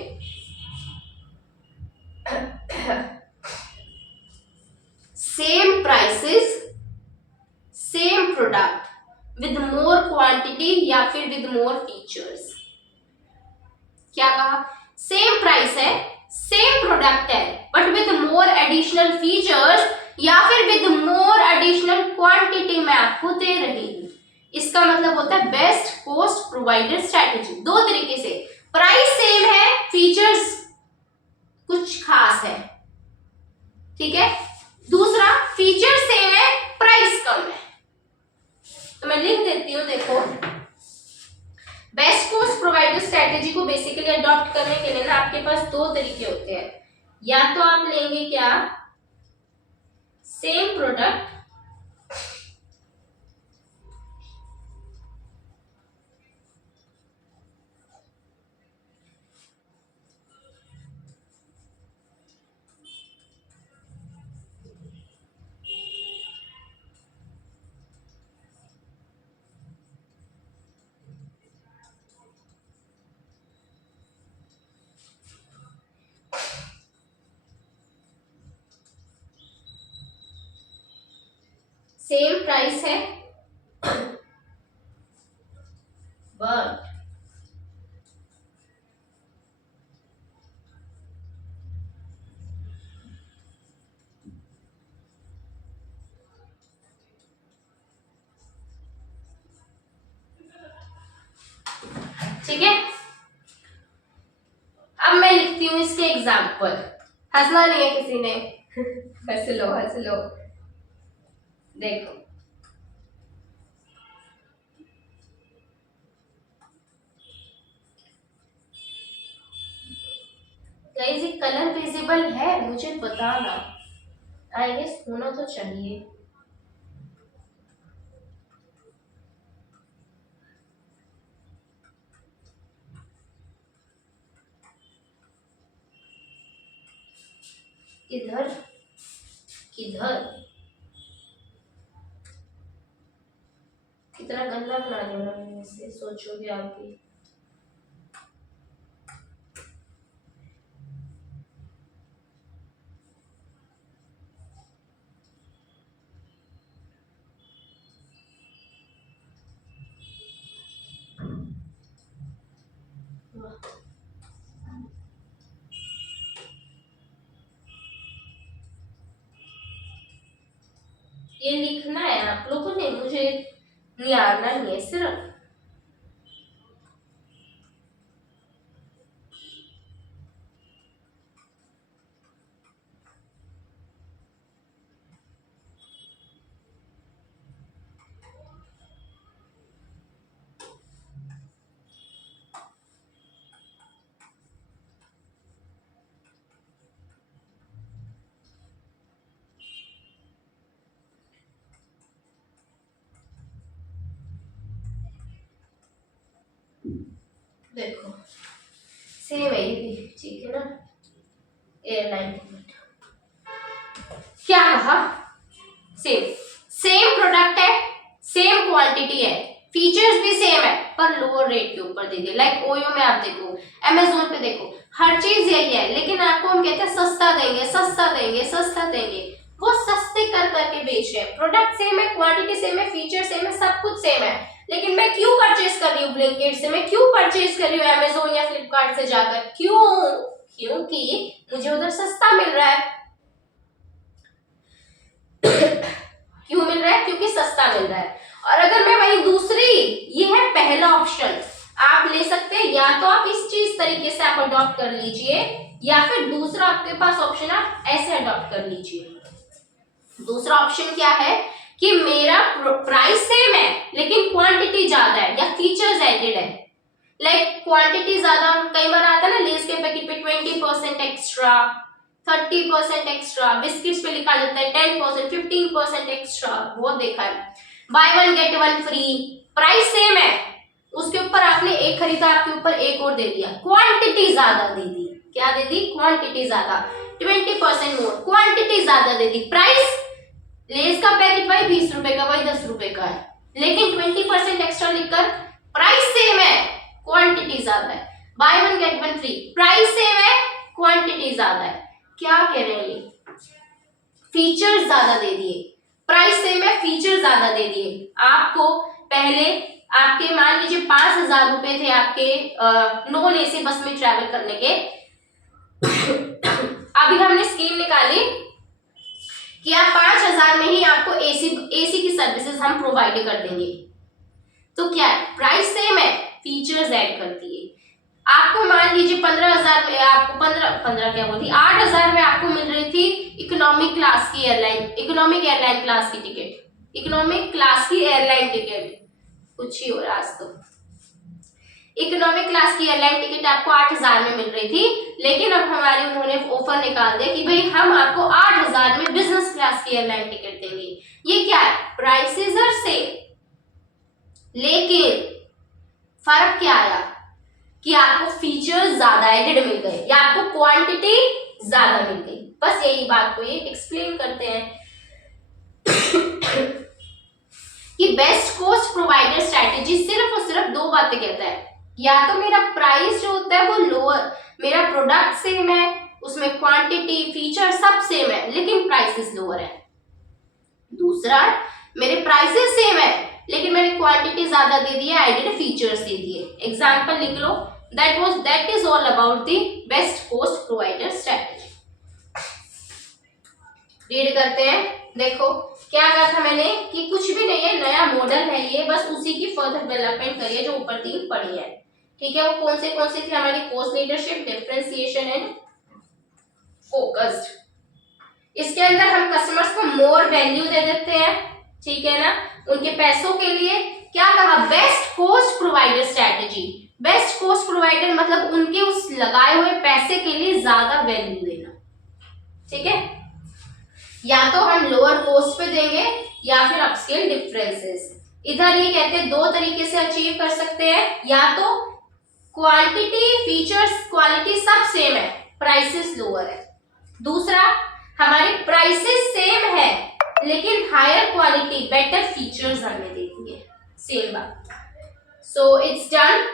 same prices, same product with more quantity या फिर with more features. क्या कहा? सेम प्राइस है, सेम प्रोडक्ट है, but with more additional features या फिर विद मोर एडिशनल क्वांटिटी मैं आपको दे रही हूं। इसका मतलब होता है बेस्ट कॉस्ट प्रोवाइडर स्ट्रेटेजी। 2 तरीके से, प्राइस सेम है, फीचर्स कुछ खास है, ठीक है। दूसरा, फीचर सेम है, प्राइस कम है। तो मैं लिख देती हूँ, देखो, बेस्ट कॉस्ट प्रोवाइडर स्ट्रेटेजी को बेसिकली अडॉप्ट करने के लिए ना आपके पास 2 तरीके होते हैं। या तो आप लेंगे क्या, सेम प्रोडक्ट, सेम प्राइस है बट ठीक है। अब मैं लिखती हूँ इसके एग्जाम्पल। हंसना नहीं है किसी ने हंस लो हंस लो। देखो गाइस ये कलर विजिबल है, मुझे बताना। आई गेस होना तो चाहिए। इधर किधर कितना गंदा बना दिया मैंने इसे, सोचोगे आप भी। ये लिखना है आप लोगों ने, मुझे निहारना नहीं है सिर्फ। देखो सेम है ये भी, ठीक है ना। एयरलाइन क्या कहा, सेम सेम प्रोडक्ट है, सेम क्वांटिटी है, फीचर्स भी सेम है, पर लोअर रेट के ऊपर दे दिया। लाइक ओयो में आप देखो, अमेजोन पे देखो, हर चीज यही है, लेकिन आपको हम कहते हैं सस्ता देंगे सस्ता देंगे सस्ता देंगे। वो सस्ते कर करके बेच रहे हैं। प्रोडक्ट सेम है, क्वांटिटी सेम है, फीचर सेम है, सब कुछ सेम है, लेकिन मैं क्यों परचेज कर रही हूँ ब्लिंकिट से, मैं क्यों परचेज कर रही हूँ अमेजोन या फ्लिपकार्ट से जाकर, क्यों? क्योंकि मुझे उधर सस्ता मिल रहा है। क्यों मिल रहा है? क्योंकि सस्ता मिल रहा है। और अगर मैं वही दूसरी, ये है पहला ऑप्शन, आप ले सकते हैं, या तो आप इस चीज तरीके से आप अडॉप्ट कर लीजिए, या फिर दूसरा आपके पास ऑप्शन आप ऐसे अडॉप्ट कर लीजिए। दूसरा ऑप्शन क्या है कि मेरा प्राइस सेम है लेकिन क्वांटिटी ज्यादा है या फीचर्स एडेड है। लाइक क्वांटिटी ज्यादा, कई बार आता है ना लेस के पैकेट पे 20% एक्स्ट्रा, 30% एक्स्ट्रा, बिस्किट्स पे लिखा जाता है 10%, 15% एक्स्ट्रा, बहुत देखा है। By one get one free, price same है, उसके ऊपर आपने एक खरीदा, आपके ऊपर एक और दे दिया, क्वांटिटी ज्यादा दे दी। क्या दे दी? क्वांटिटी ज्यादा, 20% मोर, क्वांटिटी ज्यादा दे दी। प्राइस लेस का पैकेट भाई 20 रुपए का, भाई 10 रुपए का है, लेकिन 20% एक्स्ट्रा लिखकर प्राइस सेम है, क्वांटिटी ज्यादा है। By one get one free, price same है, क्वांटिटी ज्यादा है। क्या कह रहे हैं ये? फीचर्स ज्यादा दे दिए, प्राइस सेम है, फीचर ज्यादा दे दिए। आपको पहले आपके मान लीजिए 5,000 रुपए थे आपके नॉन एसी बस में ट्रैवल करने के। अभी हमने स्कीम निकाली कि आप 5,000 में ही आपको एसी की सर्विसेज हम प्रोवाइड कर देंगे। तो क्या है? प्राइस सेम है, फीचर्स ऐड करती है। आपको मान लीजिए 15,000 में आपको 15 क्या बोलती, 8,000 में आपको मिल रही थी इकोनॉमिक क्लास की एयरलाइन, इकोनॉमिक एयरलाइन क्लास की टिकट, इकोनॉमिक क्लास की एयरलाइन टिकट, कुछ ही हो रहा आज तो। इकोनॉमिक क्लास की एयरलाइन टिकट आपको 8,000 में मिल रही थी, लेकिन अब हमारे उन्होंने ऑफर निकाल दिया कि भाई हम आपको 8,000 में बिजनेस क्लास की एयरलाइन टिकट देंगे। ये क्या है? प्राइसेस आर सेम, लेकिन फर्क क्या आया कि आपको फीचर्स ज्यादा एडेड मिल गए या आपको क्वांटिटी ज्यादा मिल गई। बस यही बात को ये एक्सप्लेन करते हैं कि बेस्ट कॉस्ट प्रोवाइडर स्ट्रेटेजी सिर्फ और सिर्फ दो बातें कहता है, या तो मेरा प्राइस जो होता है वो लोअर, मेरा प्रोडक्ट सेम है, उसमें क्वांटिटी फीचर सब सेम है, लेकिन प्राइसेस लोअर है। दूसरा, मेरे प्राइसेस सेम है लेकिन मैंने क्वांटिटी ज्यादा दे दी है, एडेड फीचर्स दे दिए। एग्जांपल लिख लो, that is all about the best cost provider strategy. Read करते हैं। देखो क्या कहा था मैंने कि कुछ भी नहीं है, नया मॉडल है ये, बस उसी की फर्दर डेवलपमेंट करिए जो ऊपर 3 पढ़ी है। ठीक है, वो कौन सी थी हमारी? Cost leadership, differentiation and focused. इसके अंदर हम कस्टमर्स को मोर वैल्यू दे देते हैं, ठीक है ना, उनके पैसों के लिए। क्या कहा? Best cost provider strategy. Best cost provider मतलब उनके उस लगाए हुए पैसे के लिए ज्यादा वैल्यू देना। ठीक है, या तो हम लोअर कॉस्ट पे देंगे या फिर अपस्केल डिफरेंसेस। इधर ये कहते हैं 2 तरीके से अचीव कर सकते हैं, या तो क्वांटिटी, फीचर्स, क्वालिटी सब सेम है, प्राइसेस लोअर है। दूसरा, हमारे प्राइसेस सेम है लेकिन हायर क्वालिटी, बेटर फीचर्स हमें देंगे। सेम बात। So it's done.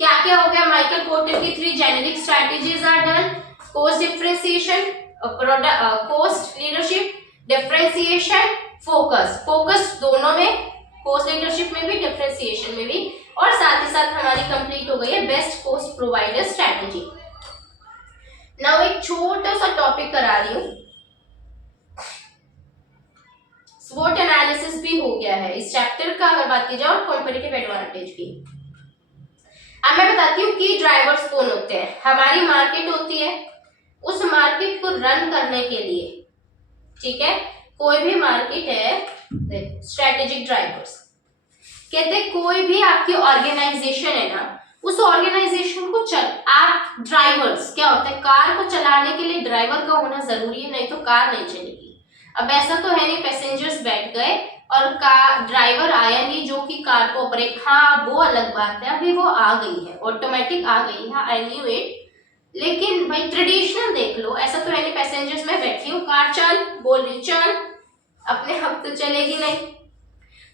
क्या क्या हो गया? माइकल पोर्टर की 3 generic strategies are done. Cost differentiation, cost leadership, differentiation, focus. Focus दोनों में, कॉस्ट लीडरशिप में भी, डिफरेंशिएशन में भी। और साथ ही साथ हमारी कंप्लीट हो गई है best cost provider strategy. Now एक छोटा सा टॉपिक करा रही हूं, स्वॉट एनालिसिस भी हो गया है इस चैप्टर का अगर बात की जाए, और कॉम्पिटिटिव एडवांटेज भी। अब मैं बताती हूँ की ड्राइवर्स कौन होते हैं। हमारी मार्केट होती है, उस मार्केट को रन करने के लिए, ठीक है, कोई भी मार्केट है, स्ट्रेटेजिक ड्राइवर्स कहते हैं कोई भी आपकी ऑर्गेनाइजेशन है ना, उस ऑर्गेनाइजेशन को आप ड्राइवर्स क्या होता है, कार को चलाने के लिए ड्राइवर का होना जरूरी है, नहीं तो कार नहीं चलेगी। अब ऐसा तो है नहीं पैसेंजर्स बैठ गए और कार ड्राइवर आया नहीं जो कि कार को ऑपरेट, हाँ वो अलग बात है, अभी वो आ गई है, ऑटोमेटिक आ गई है, आई न्यू इट। लेकिन भाई ट्रेडिशनल देख लो, ऐसा तो है नहीं पैसेंजर्स में बैठी हूँ, कार चल, बोल रही चल, अपने हक तो चलेगी नहीं,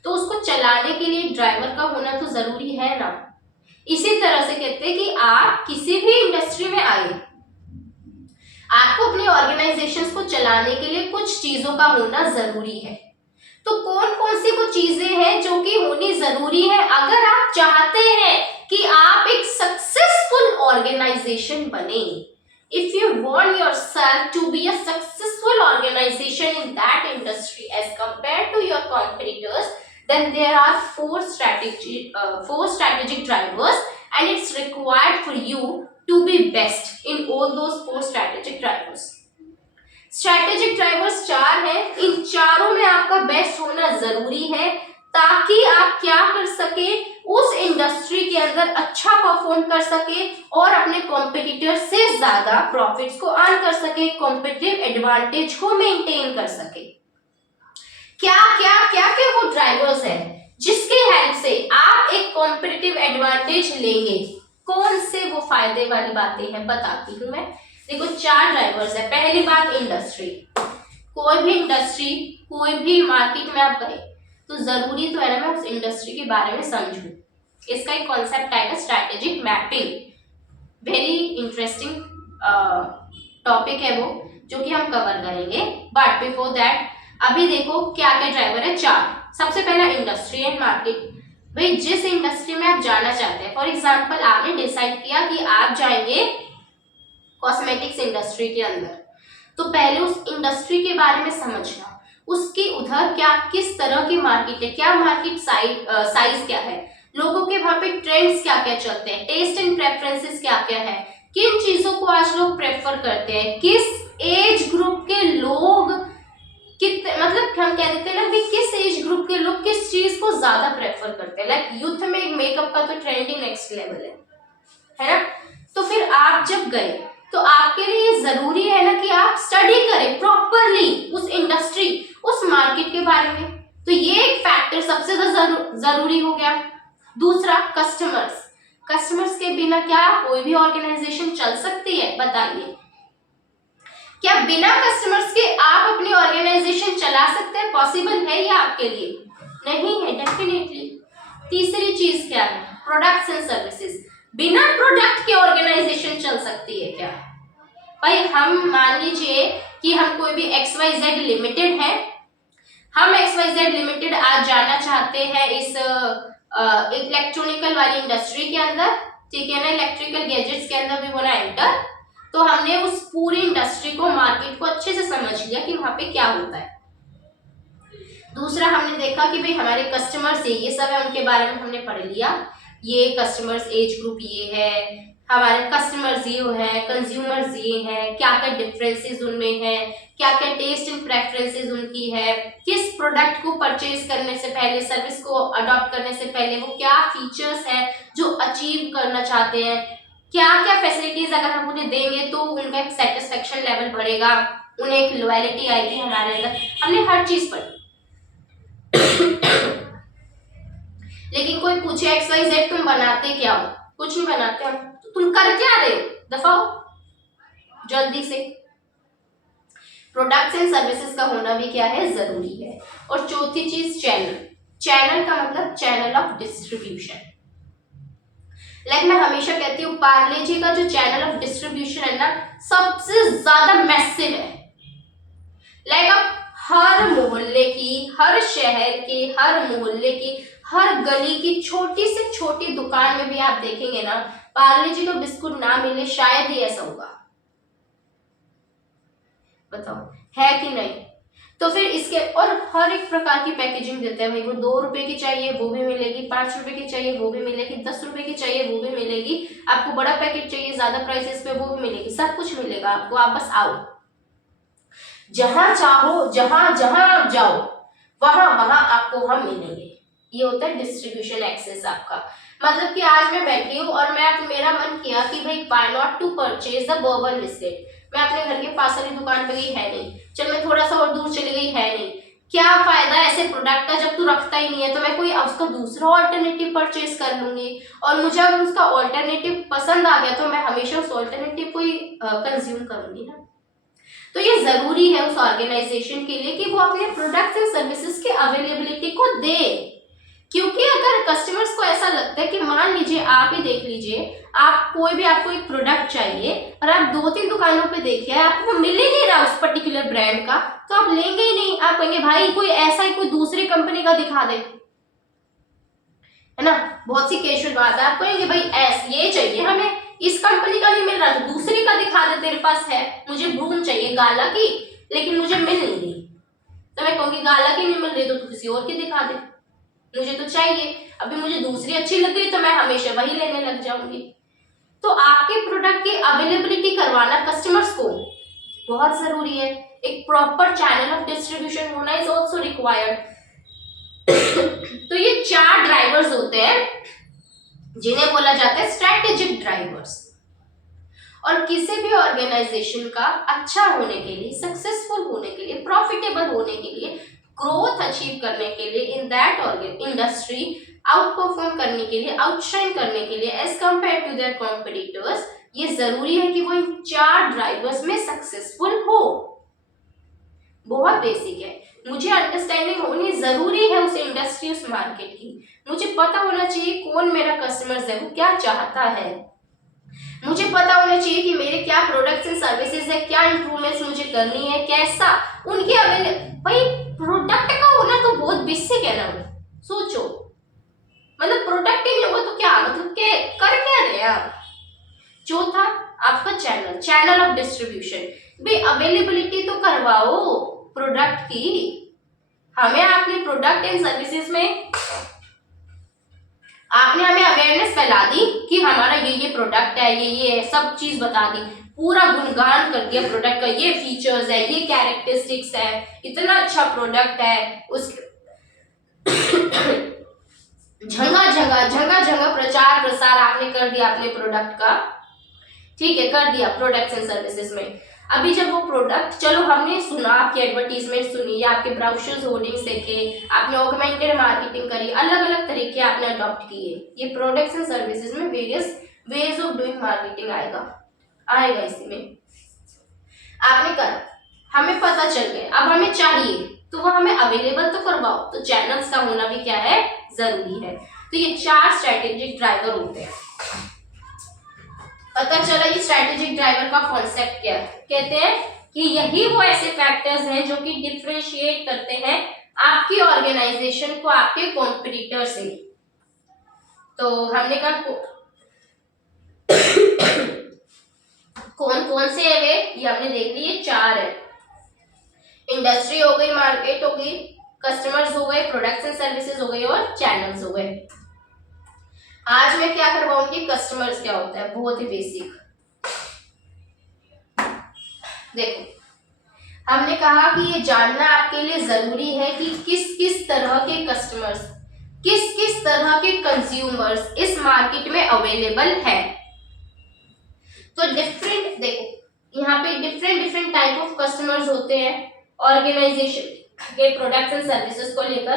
तो उसको चलाने के लिए ड्राइवर का होना तो जरूरी है ना। इसी तरह से कहते हैं कि आप किसी भी इंडस्ट्री में आए, आपको अपनी ऑर्गेनाइजेशंस को चलाने के लिए कुछ चीजों का होना जरूरी है। तो कौन कौन सी वो चीजें हैं जो कि होनी जरूरी है अगर आप चाहते हैं कि आप एक सक्सेसफुल ऑर्गेनाइजेशन बने। If you want yourself to be a successful organization in that industry as compare to your competitors, then there are 4 strategic drivers and it's required for you to be best in all those 4 strategic drivers. Strategic drivers 4 हैं, इन चारों में आपका best होना जरूरी है ताकि आप क्या कर सके, उस इंडस्ट्री के अंदर अच्छा परफॉर्म कर सके और अपने कॉम्पिटिटर से ज्यादा प्रॉफिट्स को अर्न कर सके, कॉम्पिटिटिव एडवांटेज को मेंटेन कर सके। क्या क्या क्या क्या वो ड्राइवर्स हैं जिसकी हेल्प से आप एक कॉम्पिटिटिव एडवांटेज लेंगे। कौन से वो फायदे वाली बातें हैं बताती हूं मैं। देखो 4 ड्राइवर्स है। पहली बात इंडस्ट्री, कोई भी इंडस्ट्री, कोई भी मार्केट में आप गए तो जरूरी तो है ना मैं उस इंडस्ट्री के बारे में समझूं। इसका एक कॉन्सेप्ट आएगा strategic mapping, very interesting topic है वो जो कि हम कवर करेंगे। बट बिफोर दैट अभी देखो क्या क्या ड्राइवर है 4। सबसे पहला इंडस्ट्री एंड मार्केट। भाई जिस इंडस्ट्री में आप जाना चाहते हैं, फॉर एग्जांपल आपने डिसाइड किया कि आप जाएंगे कॉस्मेटिक्स इंडस्ट्री के अंदर, तो पहले उस इंडस्ट्री के बारे में समझना, उसकी उधर क्या किस तरह की मार्केट है, क्या मार्केट साइज क्या है, लोगों के वहां पे ट्रेंड्स क्या क्या चलते हैं, टेस्ट एंड प्रेफरेंसेस क्या क्या है, किन चीजों को आज लोग प्रेफर करते हैं, किस एज ग्रुप के लोग मतलब हम कह देते हैं ना कि किस एज ग्रुप के लोग किस चीज को ज्यादा प्रेफर करते हैं। लाइक यूथ में मेकअप का तो ट्रेंडिंग नेक्स्ट लेवल है ना। तो फिर आप जब गए तो आपके लिए जरूरी है ना कि आप स्टडी करें प्रॉपरली उस इंडस्ट्री, उस मार्केट के बारे में। तो ये एक फैक्टर सबसे जरूरी हो गया। दूसरा कस्टमर्स के बिना क्या कोई भी ऑर्गेनाइजेशन चल सकती है बताइए। क्या बिना कस्टमर्स के आप अपनी ऑर्गेनाइजेशन चला सकते हैं? पॉसिबल है ये आपके लिए? नहीं है डेफिनेटली। तीसरी चीज क्या है? Products and services. बिना प्रोडक्ट के ऑर्गेनाइजेशन चल सकती है क्या? भाई हम मान लीजिए कि हम कोई भी XYZ लिमिटेड है, हम XYZ लिमिटेड आज जाना चाहते हैं इस इलेक्ट्रॉनिकल वाली इंडस्ट्री के अंदर, ठीक है ना, इलेक्ट्रिकल गैजेट्स के अंदर भी बोला एंटर। तो हमने उस पूरी इंडस्ट्री को, मार्केट को अच्छे से समझ लिया कि वहां पे क्या होता है। दूसरा हमने देखा कि भाई हमारे कस्टमर्स ये सब है, उनके बारे में हमने पढ़ लिया। ये कस्टमर्स एज ग्रुप ये है, हमारे कस्टमर्स ये है, कंज्यूमर्स ये हैं, क्या क्या डिफरेंसेस उनमें है, क्या क्या टेस्ट एंड प्रेफरेंसेस उनकी है, किस प्रोडक्ट को परचेज करने से पहले, सर्विस को अडॉप्ट करने से पहले वो क्या फीचर्स है जो अचीव करना चाहते हैं, क्या क्या फैसिलिटीज अगर हम उन्हें देंगे तो उनका एक सेटिस्फेक्शन लेवल बढ़ेगा, उन्हें एक लॉयल्टी आएगी हमारे अंदर। हमने हर चीज पढ़ी। लेकिन कोई पूछे XYZ तुम बनाते क्या हो, कुछ नहीं बनाते हम, तो तुम कर क्या रहे हो, दफाओ जल्दी से। प्रोडक्ट्स एंड सर्विसेज का होना भी क्या है, जरूरी है। और चौथी चीज चैनल। चैनल का मतलब चैनल ऑफ डिस्ट्रीब्यूशन। लाइक मैं हमेशा कहती हूँ पार्ले जी का जो चैनल ऑफ डिस्ट्रीब्यूशन है ना, सबसे ज्यादा मैसिव है। लाइक आप हर मोहल्ले की, हर शहर के, हर मोहल्ले की, हर गली की छोटी से छोटी दुकान में भी आप देखेंगे ना, पार्ले जी का बिस्कुट ना मिले, शायद ही ऐसा होगा। बताओ है कि नहीं। तो फिर इसके और हर एक प्रकार की पैकेजिंग देते हैं भाई, वो 2 रुपए की चाहिए वो भी मिलेगी, 5 रुपए की चाहिए वो भी मिलेगी, 10 रुपए की चाहिए वो भी मिलेगी, आपको बड़ा पैकेट चाहिए ज्यादा प्राइसेस पे वो भी मिलेगी, सब कुछ मिलेगा आपको, आप बस आओ। जहां चाहो, जहां जहां आप जाओ वहां वहां आपको हम मिलेंगे। ये होता है डिस्ट्रीब्यूशन एक्सेस आपका। मतलब कि आज मैं बैठी हूँ और मेरा मन किया कि भाई why not to purchase the bourbon biscuit. मैं अपने घर के पास वाली दुकान पे गई, है नहीं, चल मैं थोड़ा सा और दूर चली गई, है नहीं, क्या फायदा ऐसे प्रोडक्ट का जब तू रखता ही नहीं है, तो मैं कोई उसका दूसरा ऑल्टरनेटिव परचेज कर लूंगी। और मुझे अगर उसका ऑल्टरनेटिव पसंद आ गया तो मैं हमेशा उस ऑल्टरनेटिव को ही कंज्यूम करूंगी ना। तो ये जरूरी है उस ऑर्गेनाइजेशन के लिए कि वो अपने प्रोडक्ट्स एंड सर्विसेज की अवेलेबिलिटी को दे। क्योंकि अगर कस्टमर्स को ऐसा लगता है कि मान लीजिए आप ही देख लीजिए, आप कोई भी, आपको एक प्रोडक्ट चाहिए और आप 2-3 दुकानों पे देखिए आपको मिल ही नहीं रहा उस पर्टिकुलर ब्रांड का, तो आप लेंगे ही नहीं। आप कहेंगे भाई कोई ऐसा ही कोई दूसरी कंपनी का दिखा दे, है ना। बहुत सी कैजुअल बात है, आप कहेंगे भाई ये चाहिए हमें, इस कंपनी का नहीं मिल रहा तो दूसरी का दिखा दे, तेरे पास है, मुझे ब्रूम चाहिए गाला की लेकिन मुझे मिल नहीं रही, तो मैं कहूंगी गाला की नहीं मिल रही तो किसी और की दिखा दे, मुझे तो चाहिए। अभी मुझे दूसरी अच्छी लग रही तो मैं हमेशा वही लेने लग जाऊंगी। तो आपके प्रोडक्ट की अवेलेबिलिटी करवाना कस्टमर्स को बहुत जरूरी है। एक प्रॉपर चैनल ऑफ डिस्ट्रीब्यूशन होना इज ऑल्सो रिक्वायर्ड। तो ये 4 ड्राइवर्स होते हैं जिन्हें बोला जाता है स्ट्रेटेजिक ड्राइवर्स। और किसी भी ऑर्गेनाइजेशन का अच्छा होने के लिए, सक्सेसफुल होने के लिए, प्रॉफिटेबल होने के लिए, ग्रोथ अचीव करने के लिए, in that industry out perform करने के लिए, आउटशाइन करने के लिए as compare to their competitors, ये जरूरी है कि वो इन 4 ड्राइवर्स में सक्सेसफुल हो। बहुत बेसिक है, मुझे अंडरस्टैंडिंग होनी जरूरी है उस इंडस्ट्री, उस मार्केट की। मुझे पता होना चाहिए कौन मेरा कस्टमर्स है, वो क्या चाहता है, मुझे पता होना चाहिए कि मेरे क्या प्रोडक्ट्स एंड सर्विसेज है, क्या इंप्रूवमेंट्स मुझे करनी है, कैसा उनके भाई प्रोडक्ट का होना तो बहुत बेसिक है ना। सोचो, मतलब प्रोडक्ट ही नहीं होगा तो क्या, मतलब के कर क्या रहे हैं आप। चौथा आपका चैनल ऑफ डिस्ट्रीब्यूशन। भाई अवेलेबिलिटी तो करवाओ प्रोडक्ट की, हमें अपने प्रोडक्ट एंड सर्विसेज में आपने हमें अवेयरनेस फैला दी कि हमारा ये प्रोडक्ट है, ये सब चीज बता दी, पूरा गुणगान कर दिया प्रोडक्ट का, ये फीचर्स है, ये कैरेक्टरिस्टिक्स है, इतना अच्छा प्रोडक्ट है, उस जगह जगह प्रचार प्रसार आपने कर दिया अपने प्रोडक्ट का, ठीक है, कर दिया प्रोडक्ट्स एंड सर्विसेज में। अभी जब वो प्रोडक्ट, चलो हमने सुना, आपकी एडवर्टीजमेंट सुनी या आपके ब्राउचर्स होर्डिंग्स देखे, आपने ऑगमेंटेड मार्केटिंग करी, अलग अलग तरीके आपने अडॉप्ट किए। ये प्रोडक्ट्स एंड सर्विसेज में various ways of doing marketing आएगा इसी में। आपने कर, हमें पता चल गया, अब हमें चाहिए तो वो हमें अवेलेबल तो करवाओ। तो चैनल्स का होना भी क्या है, जरूरी है। तो ये 4 स्ट्रेटेजिक ड्राइवर होते हैं। पता चला ये स्ट्रेटेजिक ड्राइवर का कॉन्सेप्ट क्या है। कहते हैं कि यही वो ऐसे फैक्टर्स हैं जो कि डिफरेंशिएट करते हैं आपकी ऑर्गेनाइजेशन को आपके कॉम्पिटिटर से। तो हमने कहा कौन कौन से है वे, ये हमने देख लिए, 4 है। इंडस्ट्री हो गई, मार्केट हो गई, कस्टमर्स हो गए, प्रोडक्ट्स एंड सर्विसेज हो गई और चैनल्स हो गए। आज मैं क्या करवाऊंगी, कस्टमर्स क्या होता है, बहुत ही बेसिक। देखो हमने कहा कि ये जानना आपके लिए जरूरी है कि किस किस तरह के कस्टमर्स, किस किस तरह के कंज्यूमर्स इस मार्केट में अवेलेबल है। तो डिफरेंट, देखो यहाँ पे different different type of customers होते हैं ऑर्गेनाइजेशन के प्रोडक्ट्स एंड सर्विसेज को लेकर।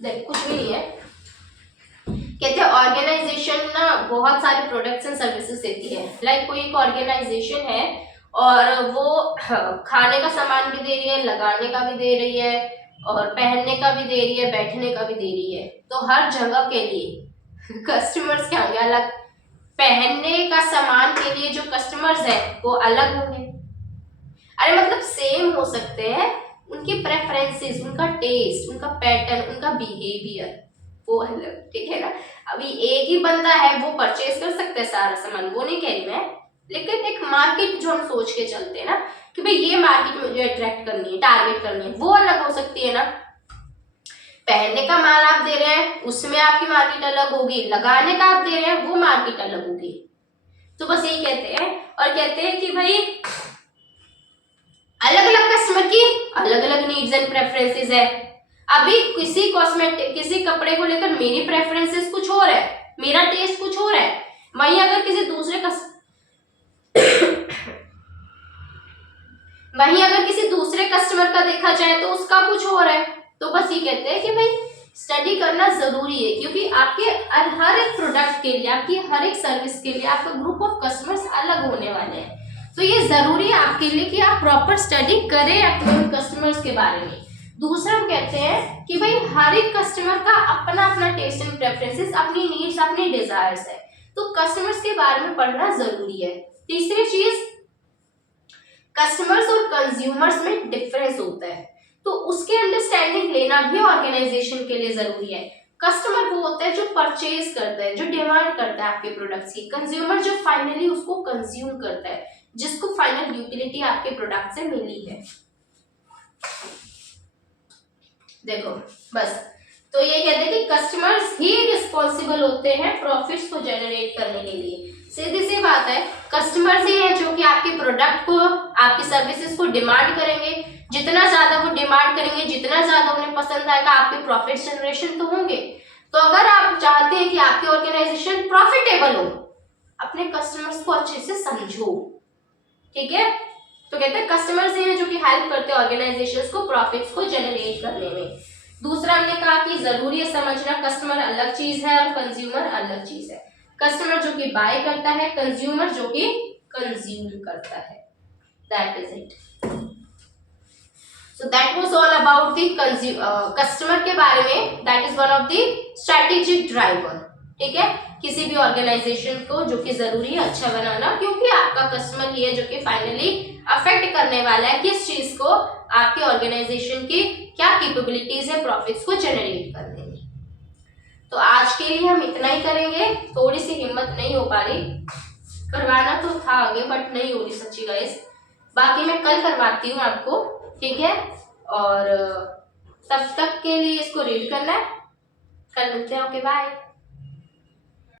देखो कुछ भी नहीं है, कहते हैं ऑर्गेनाइजेशन ना बहुत सारे प्रोडक्ट्स एंड सर्विसेज देती है। लाइक कोई एक ऑर्गेनाइजेशन है और वो खाने का सामान भी दे रही है, लगाने का भी दे रही है, और पहनने का भी दे रही है, बैठने का भी दे रही है। तो हर जगह के लिए कस्टमर्स क्या होंगे, अलग। पहनने का सामान के लिए जो कस्टमर्स है वो अलग होंगे। अरे मतलब सेम हो सकते हैं, उनके प्रेफरेंसेस, उनका टेस्ट, उनका पैटर्न, उनका बिहेवियर वो अलग, ठीक है ना। अभी एक ही बंदा है वो परचेज कर सकता है सारा सामान, वो नहीं कह रही मैं, लेकिन एक मार्केट जो हम सोच के चलते हैं ना कि भाई ये मार्केट मुझे अट्रैक्ट करनी है, टारगेट करनी है, वो अलग हो सकती है ना। पहनने का माल आप दे रहे हैं उसमें आपकी मार्केट अलग होगी, लगाने का आप दे रहे हैं वो मार्केट अलग होगी। तो बस यही कहते हैं, और कहते हैं कि भाई अलग अलग कस्टमर की अलग अलग नीड्स एंड प्रेफरेंसेस है। अभी किसी कॉस्मेटिक, किसी कपड़े को लेकर मेरी प्रेफरेंसेस कुछ और है, मेरा टेस्ट कुछ और है, वहीं अगर किसी दूसरे वहीं अगर किसी दूसरे कस्टमर का देखा जाए तो उसका कुछ और है। तो बस ये कहते हैं कि भाई स्टडी करना जरूरी है, क्योंकि आपके हर एक प्रोडक्ट के लिए, आपकी हर एक सर्विस के लिए आपका ग्रुप ऑफ कस्टमर्स अलग होने वाले हैं। तो ये जरूरी है आपके लिए कि आप प्रॉपर स्टडी करें अपने कस्टमर्स के बारे में। दूसरा हम कहते हैं कि भाई हर एक कस्टमर का अपना अपना टेस्ट एंड प्रेफरेंसेस, अपनी नीड्स, अपनी डिजायर्स है, तो कस्टमर्स के बारे में पढ़ना जरूरी है। तीसरी चीज, कस्टमर्स और कंज्यूमर्स में डिफरेंस होता है, तो उसके अंडरस्टैंडिंग लेना भी ऑर्गेनाइजेशन के लिए जरूरी है। कस्टमर वो होता है जो परचेज करता है, जो डिमांड करता है आपके प्रोडक्ट्स की। कंज्यूमर जो फाइनली उसको कंज्यूम करता है, जिसको फाइनल यूटिलिटी आपके प्रोडक्ट से मिली है। देखो बस, तो ये कहते हैं कि कस्टमर्स ही रिस्पॉन्सिबल होते हैं प्रॉफिट्स को जनरेट करने के लिए। सीधी सी बात है, कस्टमर्स ही है जो कि आपके प्रोडक्ट को, आपकी सर्विसेज को डिमांड करेंगे। जितना ज्यादा वो डिमांड करेंगे, जितना ज्यादा उन्हें पसंद आएगा, आपके प्रॉफिट जनरेशन तो होंगे। तो अगर आप चाहते हैं कि आपकी ऑर्गेनाइजेशन प्रॉफिटेबल हो, अपने कस्टमर्स को अच्छे से समझो, ठीक है। तो कहते हैं कस्टमर्स ही हैं जो कि हेल्प करते हैं ऑर्गेनाइजेशंस को प्रॉफिट्स को जनरेट करने में। दूसरा हमने कहा कि जरूरी है समझना, कस्टमर अलग चीज है और कंज्यूमर अलग चीज है। कस्टमर जो कि बाय करता है, कंज्यूमर जो कि कंज्यूम करता है। That is it. So that was all about the customer के बारे में। That is one of the strategic driver, ठीक है, किसी भी ऑर्गेनाइजेशन को जो कि जरूरी है अच्छा बनाना, क्योंकि आपका कस्टमर ही है जो कि फाइनली अफेक्ट करने वाला है किस चीज को, आपकी ऑर्गेनाइजेशन की क्या कैपेबिलिटीज है प्रॉफिट्स को जनरेट करने में। तो आज के लिए हम इतना ही करेंगे, थोड़ी सी हिम्मत नहीं हो पा रही, करवाना तो था आगे बट नहीं हो रही सच्ची गाइस। बाकी मैं कल करवाती हूँ आपको, ठीक है, और तब तक के लिए इसको रीड करना है। कल मिलते हैं, ओके बाय।